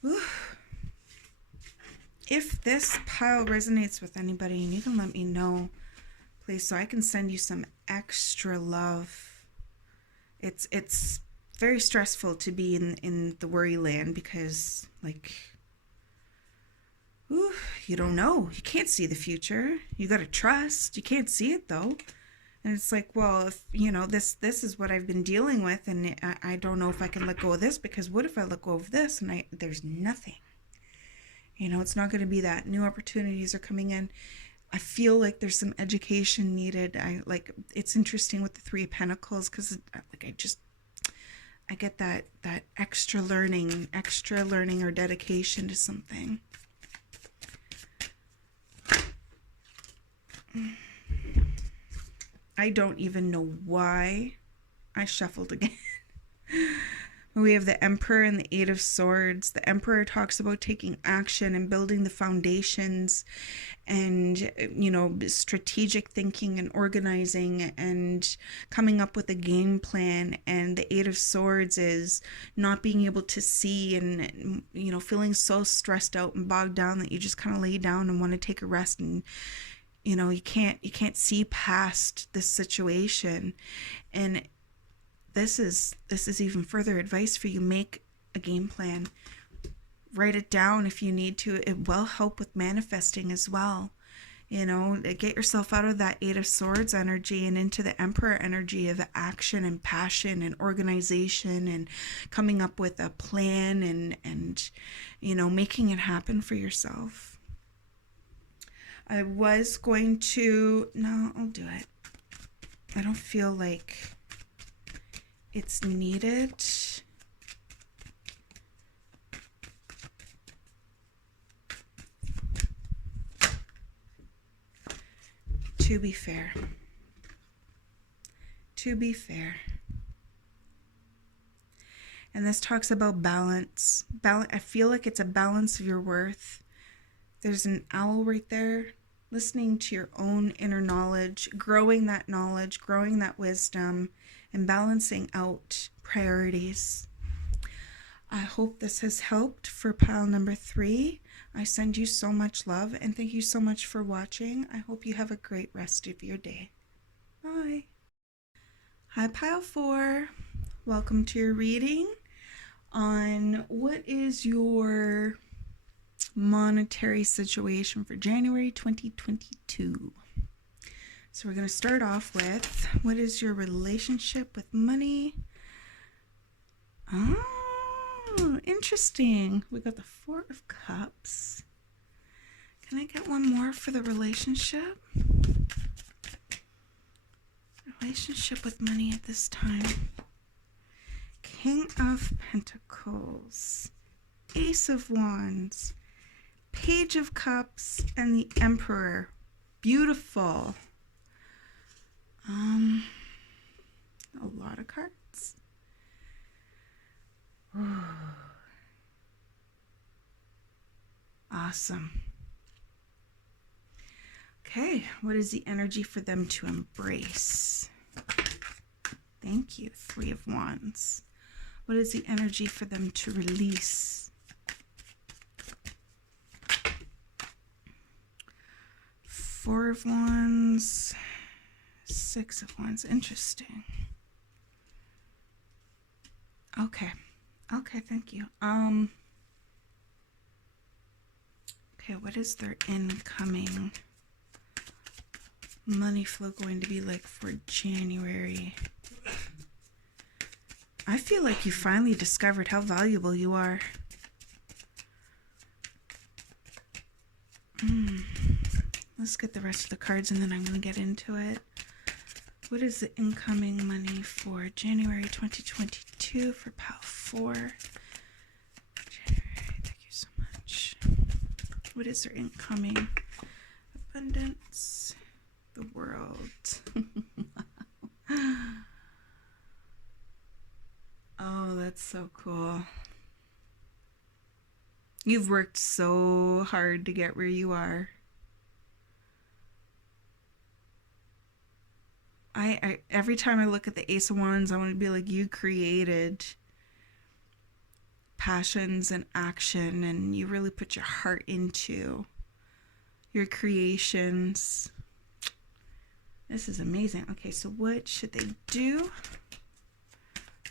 Whew. If this pile resonates with anybody, and you can let me know, please, so I can send you some extra love. It's very stressful to be in the worry land, because you don't know. You can't see the future. You got to trust. You can't see it though. And it's like, well, if this is what I've been dealing with, and I don't know if I can let go of this, because what if I let go of this and there's nothing? It's not going to be that. New opportunities are coming in. I feel like there's some education needed. It's interesting with the Three of Pentacles, because I get that extra learning or dedication to something. I don't even know why I shuffled again. We have the Emperor and the Eight of Swords. The Emperor talks about taking action and building the foundations and, strategic thinking and organizing and coming up with a game plan. And the Eight of Swords is not being able to see and, feeling so stressed out and bogged down that you just kind of lay down and want to take a rest, and you can't see past this situation. And this is even further advice for you. Make a game plan. Write it down if you need to. It will help with manifesting as well. Get yourself out of that Eight of Swords energy and into the Emperor energy of action and passion and organization and coming up with a plan and making it happen for yourself. I was going to... No, I'll do it. I don't feel like it's needed. To be fair. And this talks about balance. I feel like it's a balance of your worth. There's an owl right there, listening to your own inner knowledge, growing that knowledge, growing that wisdom, and balancing out priorities. I hope this has helped for pile number 3. I send you so much love, and thank you so much for watching. I hope you have a great rest of your day. Bye. Hi, pile 4. Welcome to your reading on what is your monetary situation for January 2022. So we're going to start off with, what is your relationship with money? Oh, interesting. We got the Four of Cups. Can I get one more for the relationship? Relationship with money at this time. King of Pentacles, Ace of Wands, Page of Cups, and the Emperor. Beautiful. A lot of cards. Awesome. Okay, what is the energy for them to embrace? Thank you, Three of Wands. What is the energy for them to release? Four of Wands, Six of Wands. Interesting. Okay, thank you. Okay, what is their incoming money flow going to be like for January? I feel like you finally discovered how valuable you are. Let's get the rest of the cards and then I'm going to get into it. What is the incoming money for January 2022 for pile 4? January, thank you so much. What is their incoming? Abundance. The world. Oh, that's so cool. You've worked so hard to get where you are. I every time I look at the Ace of Wands, I want to be like, you created passions and action, and you really put your heart into your creations. This is amazing. Okay, so what should they do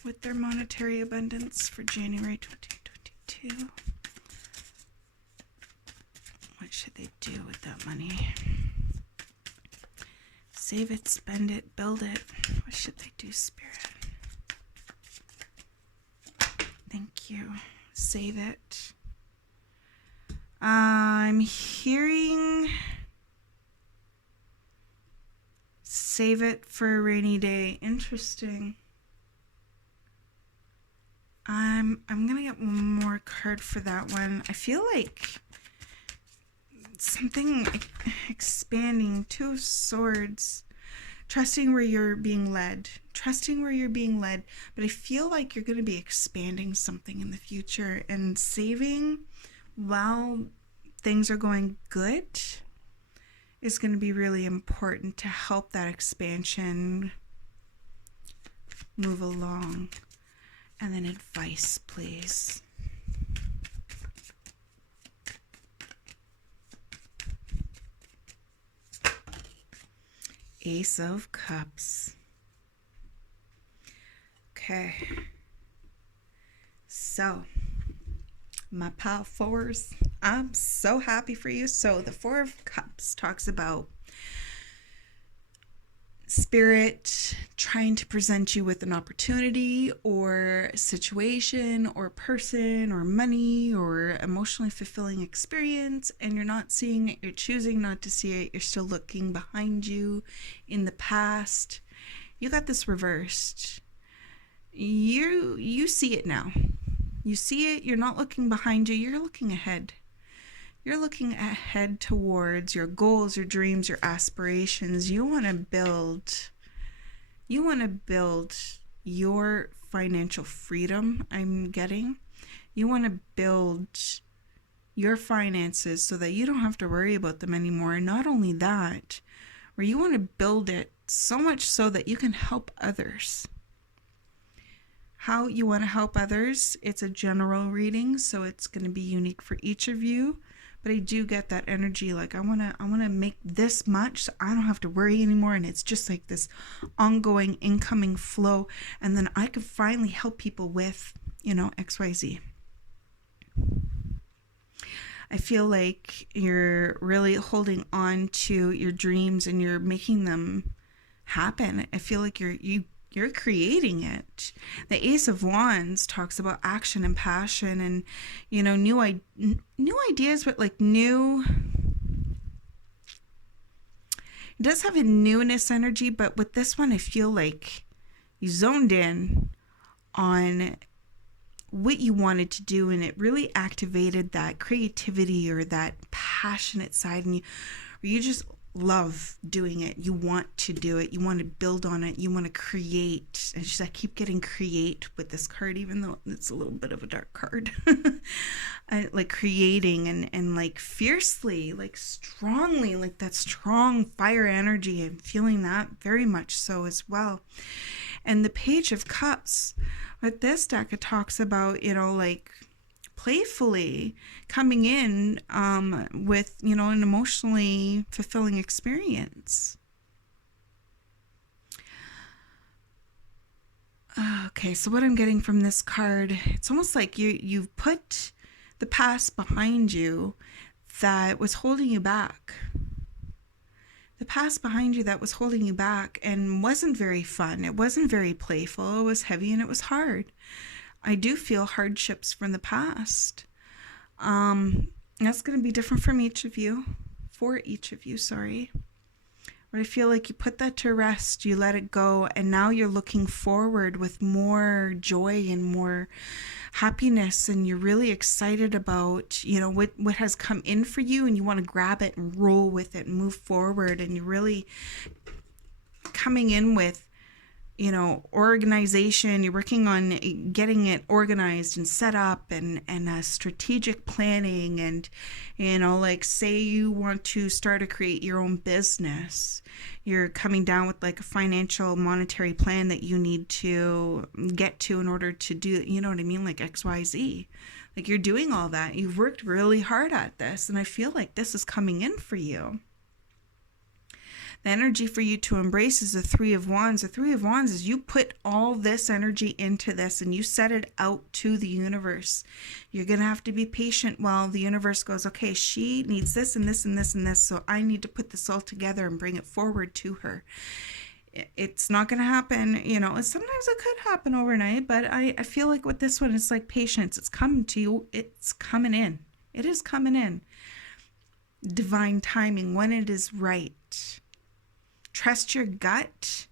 with their monetary abundance for January 2022? What should they do with that money? Save it, spend it, build it. What should they do, Spirit? Thank you. Save it. I'm hearing save it for a rainy day. Interesting. I'm gonna get one more card for that one. I feel like something expanding. Two of Swords. Trusting where you're being led. Trusting where you're being led. But I feel like you're going to be expanding something in the future, and saving while things are going good is going to be really important to help that expansion move along. And then advice, please. Ace of Cups. Okay. So, my pile fours, I'm so happy for you. So, the Four of Cups talks about Spirit trying to present you with an opportunity or situation or person or money or emotionally fulfilling experience, and you're not seeing it, you're choosing not to see it, you're still looking behind you in the past. You got this reversed. You see it now. You see it, you're not looking behind you, you're looking ahead. You're looking ahead towards your goals, your dreams, your aspirations. You want to build your financial freedom, I'm getting. You want to build your finances so that you don't have to worry about them anymore. And not only that, where you want to build it so much so that you can help others. How you want to help others, it's a general reading, so it's going to be unique for each of you. But I do get that energy, like I wanna make this much so I don't have to worry anymore, and it's just like this ongoing incoming flow, and then I could finally help people with, XYZ. I feel like you're really holding on to your dreams and you're making them happen. I feel like you're creating it. The Ace of Wands talks about action and passion and, new ideas, but like new. It does have a newness energy, but with this one, I feel like you zoned in on what you wanted to do, and it really activated that creativity or that passionate side in you, where you just love doing it. You want to do it. You want to build on it. You want to create. And I keep getting create with this card, even though it's a little bit of a dark card. Like creating and like fiercely, like strongly, like that strong fire energy. I'm feeling that very much so as well. And the Page of Cups, with this deck, it talks about, like playfully coming in with, an emotionally fulfilling experience. Okay, so what I'm getting from this card, it's almost like you've put the past behind you that was holding you back. The past behind you that was holding you back and wasn't very fun. It wasn't very playful. It was heavy and it was hard. I do feel hardships from the past. That's going to be different from each of you. For each of you, sorry. But I feel like you put that to rest, you let it go, and now you're looking forward with more joy and more happiness, and you're really excited about, what has come in for you, and you want to grab it and roll with it and move forward, and you're really coming in with organization. You're working on getting it organized and set up, and strategic planning, and like, say you want to create your own business, you're coming down with like a financial monetary plan that you need to get to in order to do, what I mean, like XYZ. Like, you're doing all that. You've worked really hard at this, and I feel like this is coming in for you. The energy for you to embrace is the Three of Wands. The Three of Wands is you put all this energy into this and you set it out to the universe. You're going to have to be patient while the universe goes, okay, she needs this and this and this and this, so I need to put this all together and bring it forward to her. It's not going to happen, sometimes it could happen overnight, but I feel like with this one, it's like patience. It's coming to you. It's coming in. It is coming in. Divine timing, when it is right. Trust your gut.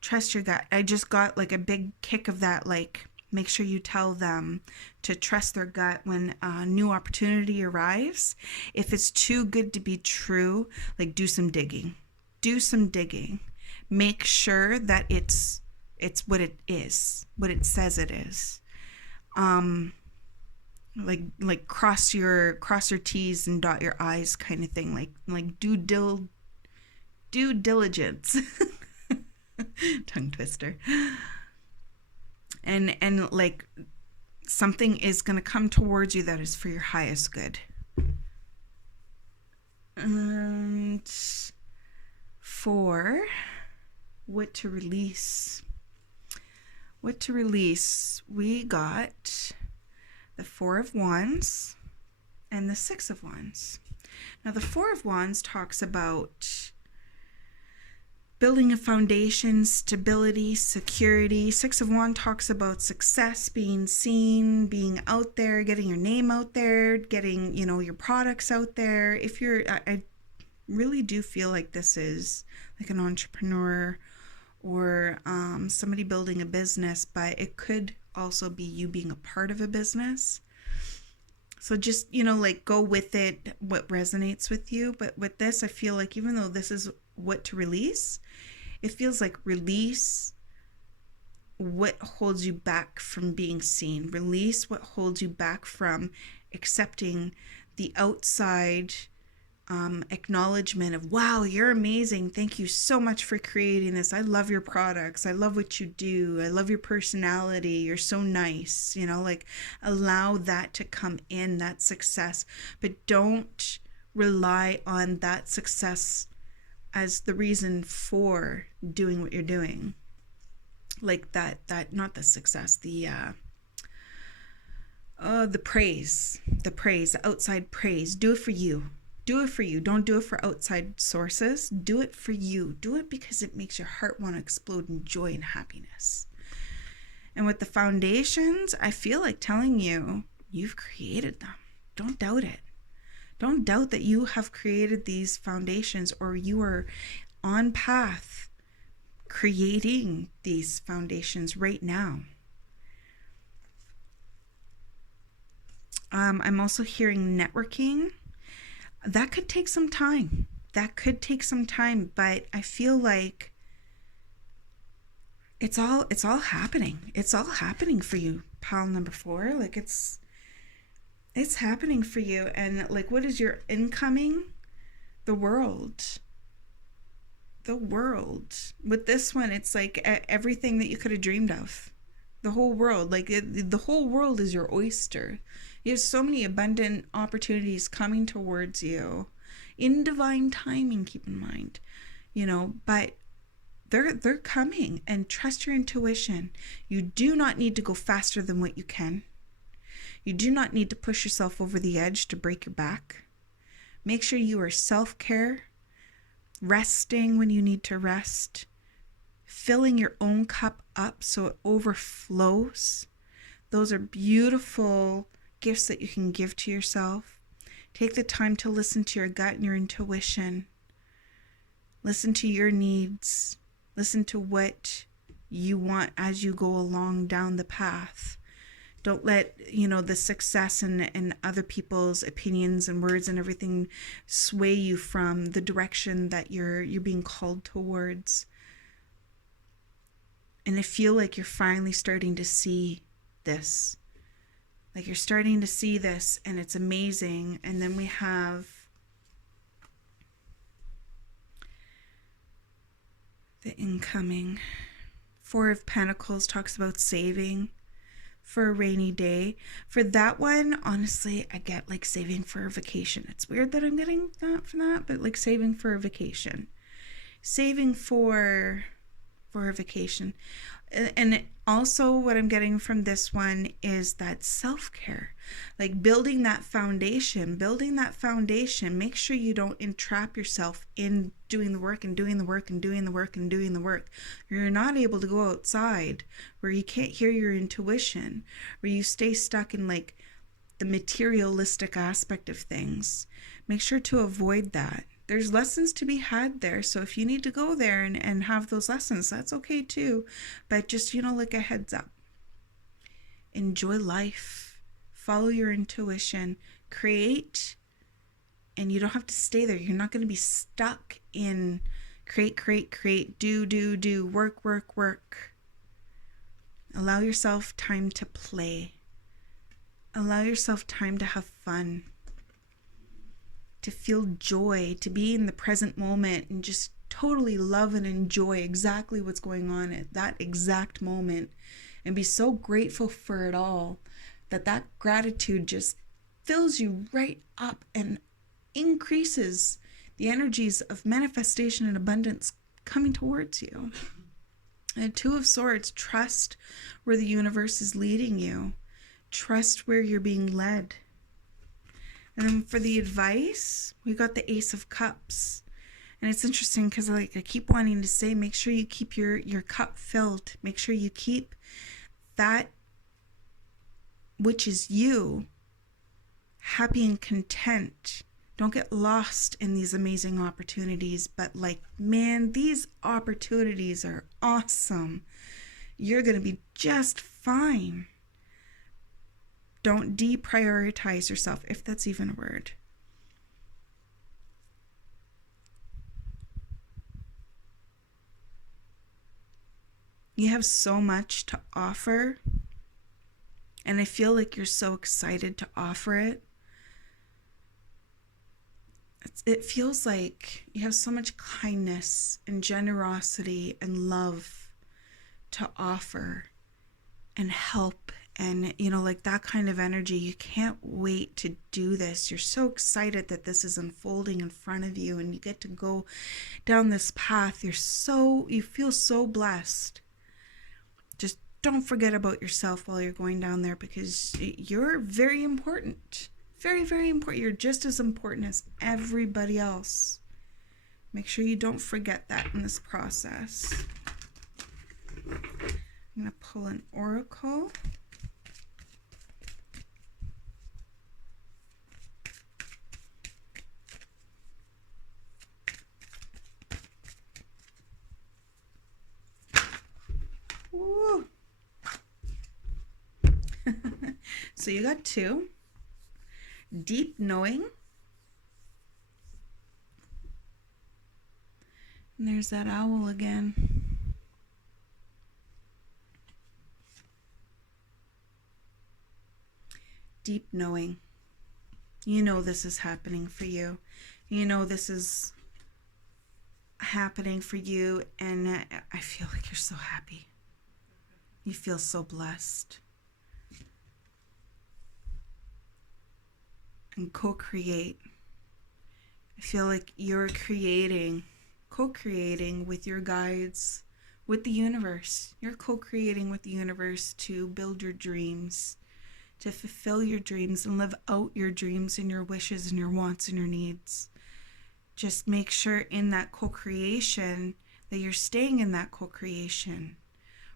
Trust your gut. I just got like a big kick of that. Like, make sure you tell them to trust their gut when a new opportunity arrives. If it's too good to be true, like, do some digging. Do some digging. Make sure that it's what it is, what it says it is. Like cross your T's and dot your I's kind of thing. Like due diligence. Tongue twister. And like, something is going to come towards you that is for your highest good. And for what to release, we got the Four of Wands and the Six of Wands. Now, the Four of Wands talks about building a foundation, stability, security. Six of Wands talks about success, being seen, being out there, getting your name out there, getting, your products out there. If I really do feel like this is like an entrepreneur or somebody building a business, but it could also be you being a part of a business. So just, like, go with it, what resonates with you. But with this, I feel like even though this is what to release, it feels like release what holds you back from being seen. Release what holds you back from accepting the outside acknowledgement of, wow, you're amazing. Thank you so much for creating this. I love your products. I love what you do. I love your personality. You're so nice. Like, allow that to come in, that success, but don't rely on that success as the reason for doing what you're doing. Like that not the success, the praise, the outside praise. Do it for you. Do it for you. Don't do it for outside sources. Do it for you. Do it because it makes your heart want to explode in joy and happiness. And with the foundations, I feel like telling you, you've created them. Don't doubt it. Don't doubt that you have created these foundations, or you are on path creating these foundations right now. I'm also hearing networking. That could take some time. But I feel like it's all happening. It's all happening for you, pile number 4. Like, it's happening for you. And like, what is your incoming? The world. With this one, it's like everything that you could have dreamed of. The whole world. Like, the whole world is your oyster. You have so many abundant opportunities coming towards you in divine timing, keep in mind, but they're coming, and trust your intuition. You do not need to go faster than what you can. You do not need to push yourself over the edge to break your back. Make sure you are self-care, resting when you need to rest, filling your own cup up so it overflows. Those are beautiful gifts that you can give to yourself. Take the time to listen to your gut and your intuition. Listen to your needs. Listen to what you want as you go along down the path. Don't let, the success and other people's opinions and words and everything sway you from the direction that you're being called towards. And I feel like you're finally starting to see this. Like you're starting to see this, and it's amazing. And then we have the incoming. Four of Pentacles talks about saving for a rainy day. For that one, honestly, I get like saving for a vacation. It's weird that I'm getting that from that, but like saving for a vacation. Saving for a vacation. And also what I'm getting from this one is that self-care, like building that foundation. Make sure you don't entrap yourself in doing the work and doing the work and doing the work and doing the work. You're not able to go outside where you can't hear your intuition, where you stay stuck in like the materialistic aspect of things. Make sure to avoid that. There's lessons to be had there. So if you need to go there and have those lessons, that's okay too. But just, like a heads up. Enjoy life. Follow your intuition. Create. And you don't have to stay there. You're not going to be stuck in create, do, work. Allow yourself time to play. Allow yourself time to have fun. To feel joy, to be in the present moment and just totally love and enjoy exactly what's going on at that exact moment, and be so grateful for it all that gratitude just fills you right up and increases the energies of manifestation and abundance coming towards you. And Two of Swords, trust where the universe is leading you. Trust where you're being led. And then for the advice, we got the Ace of Cups. And it's interesting because I keep wanting to say, make sure you keep your cup filled. Make sure you keep that which is you happy and content. Don't get lost in these amazing opportunities. But man, these opportunities are awesome. You're going to be just fine. Don't deprioritize yourself, if that's even a word. You have so much to offer, and I feel like you're so excited to offer it. It feels like you have so much kindness and generosity and love to offer and help. And, that kind of energy, you can't wait to do this. You're so excited that this is unfolding in front of you and you get to go down this path. You feel so blessed. Just don't forget about yourself while you're going down there, because you're very important. Very, very important. You're just as important as everybody else. Make sure you don't forget that in this process. I'm going to pull an oracle. Woo. So you got two. Deep knowing. And there's that owl again. Deep knowing. This is happening for you. This is happening for you, and I feel like you're so happy. You feel so blessed. And co-create. I feel like you're co-creating with your guides, with the universe. You're co-creating with the universe to build your dreams, to fulfill your dreams and live out your dreams and your wishes and your wants and your needs. Just make sure in that co-creation that you're staying in that co-creation,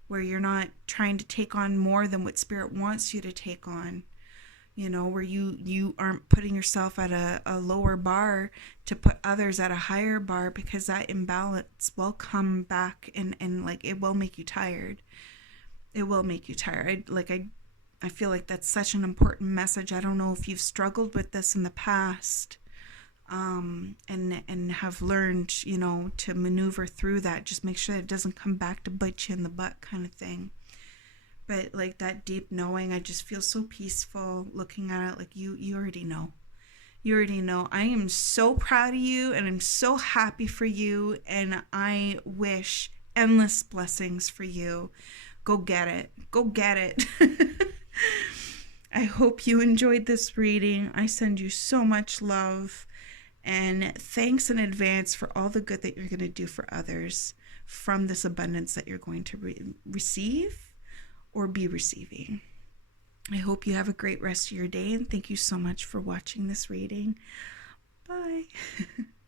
where you're not trying to take on more than what Spirit wants you to take on. where you aren't putting yourself at a lower bar to put others at a higher bar, because that imbalance will come back, and like it will make you tired. It will make you tired. I feel like that's such an important message. I don't know if you've struggled with this in the past, and have learned, to maneuver through that. Just make sure that it doesn't come back to bite you in the butt, kind of thing. But like that deep knowing, I just feel so peaceful looking at it. Like you already know. You already know. I am so proud of you, and I'm so happy for you, and I wish endless blessings for you. Go get it. Go get it. I hope you enjoyed this reading. I send you so much love, and thanks in advance for all the good that you're going to do for others from this abundance that you're going to receive or be receiving. I hope you have a great rest of your day, and thank you so much for watching this reading. Bye.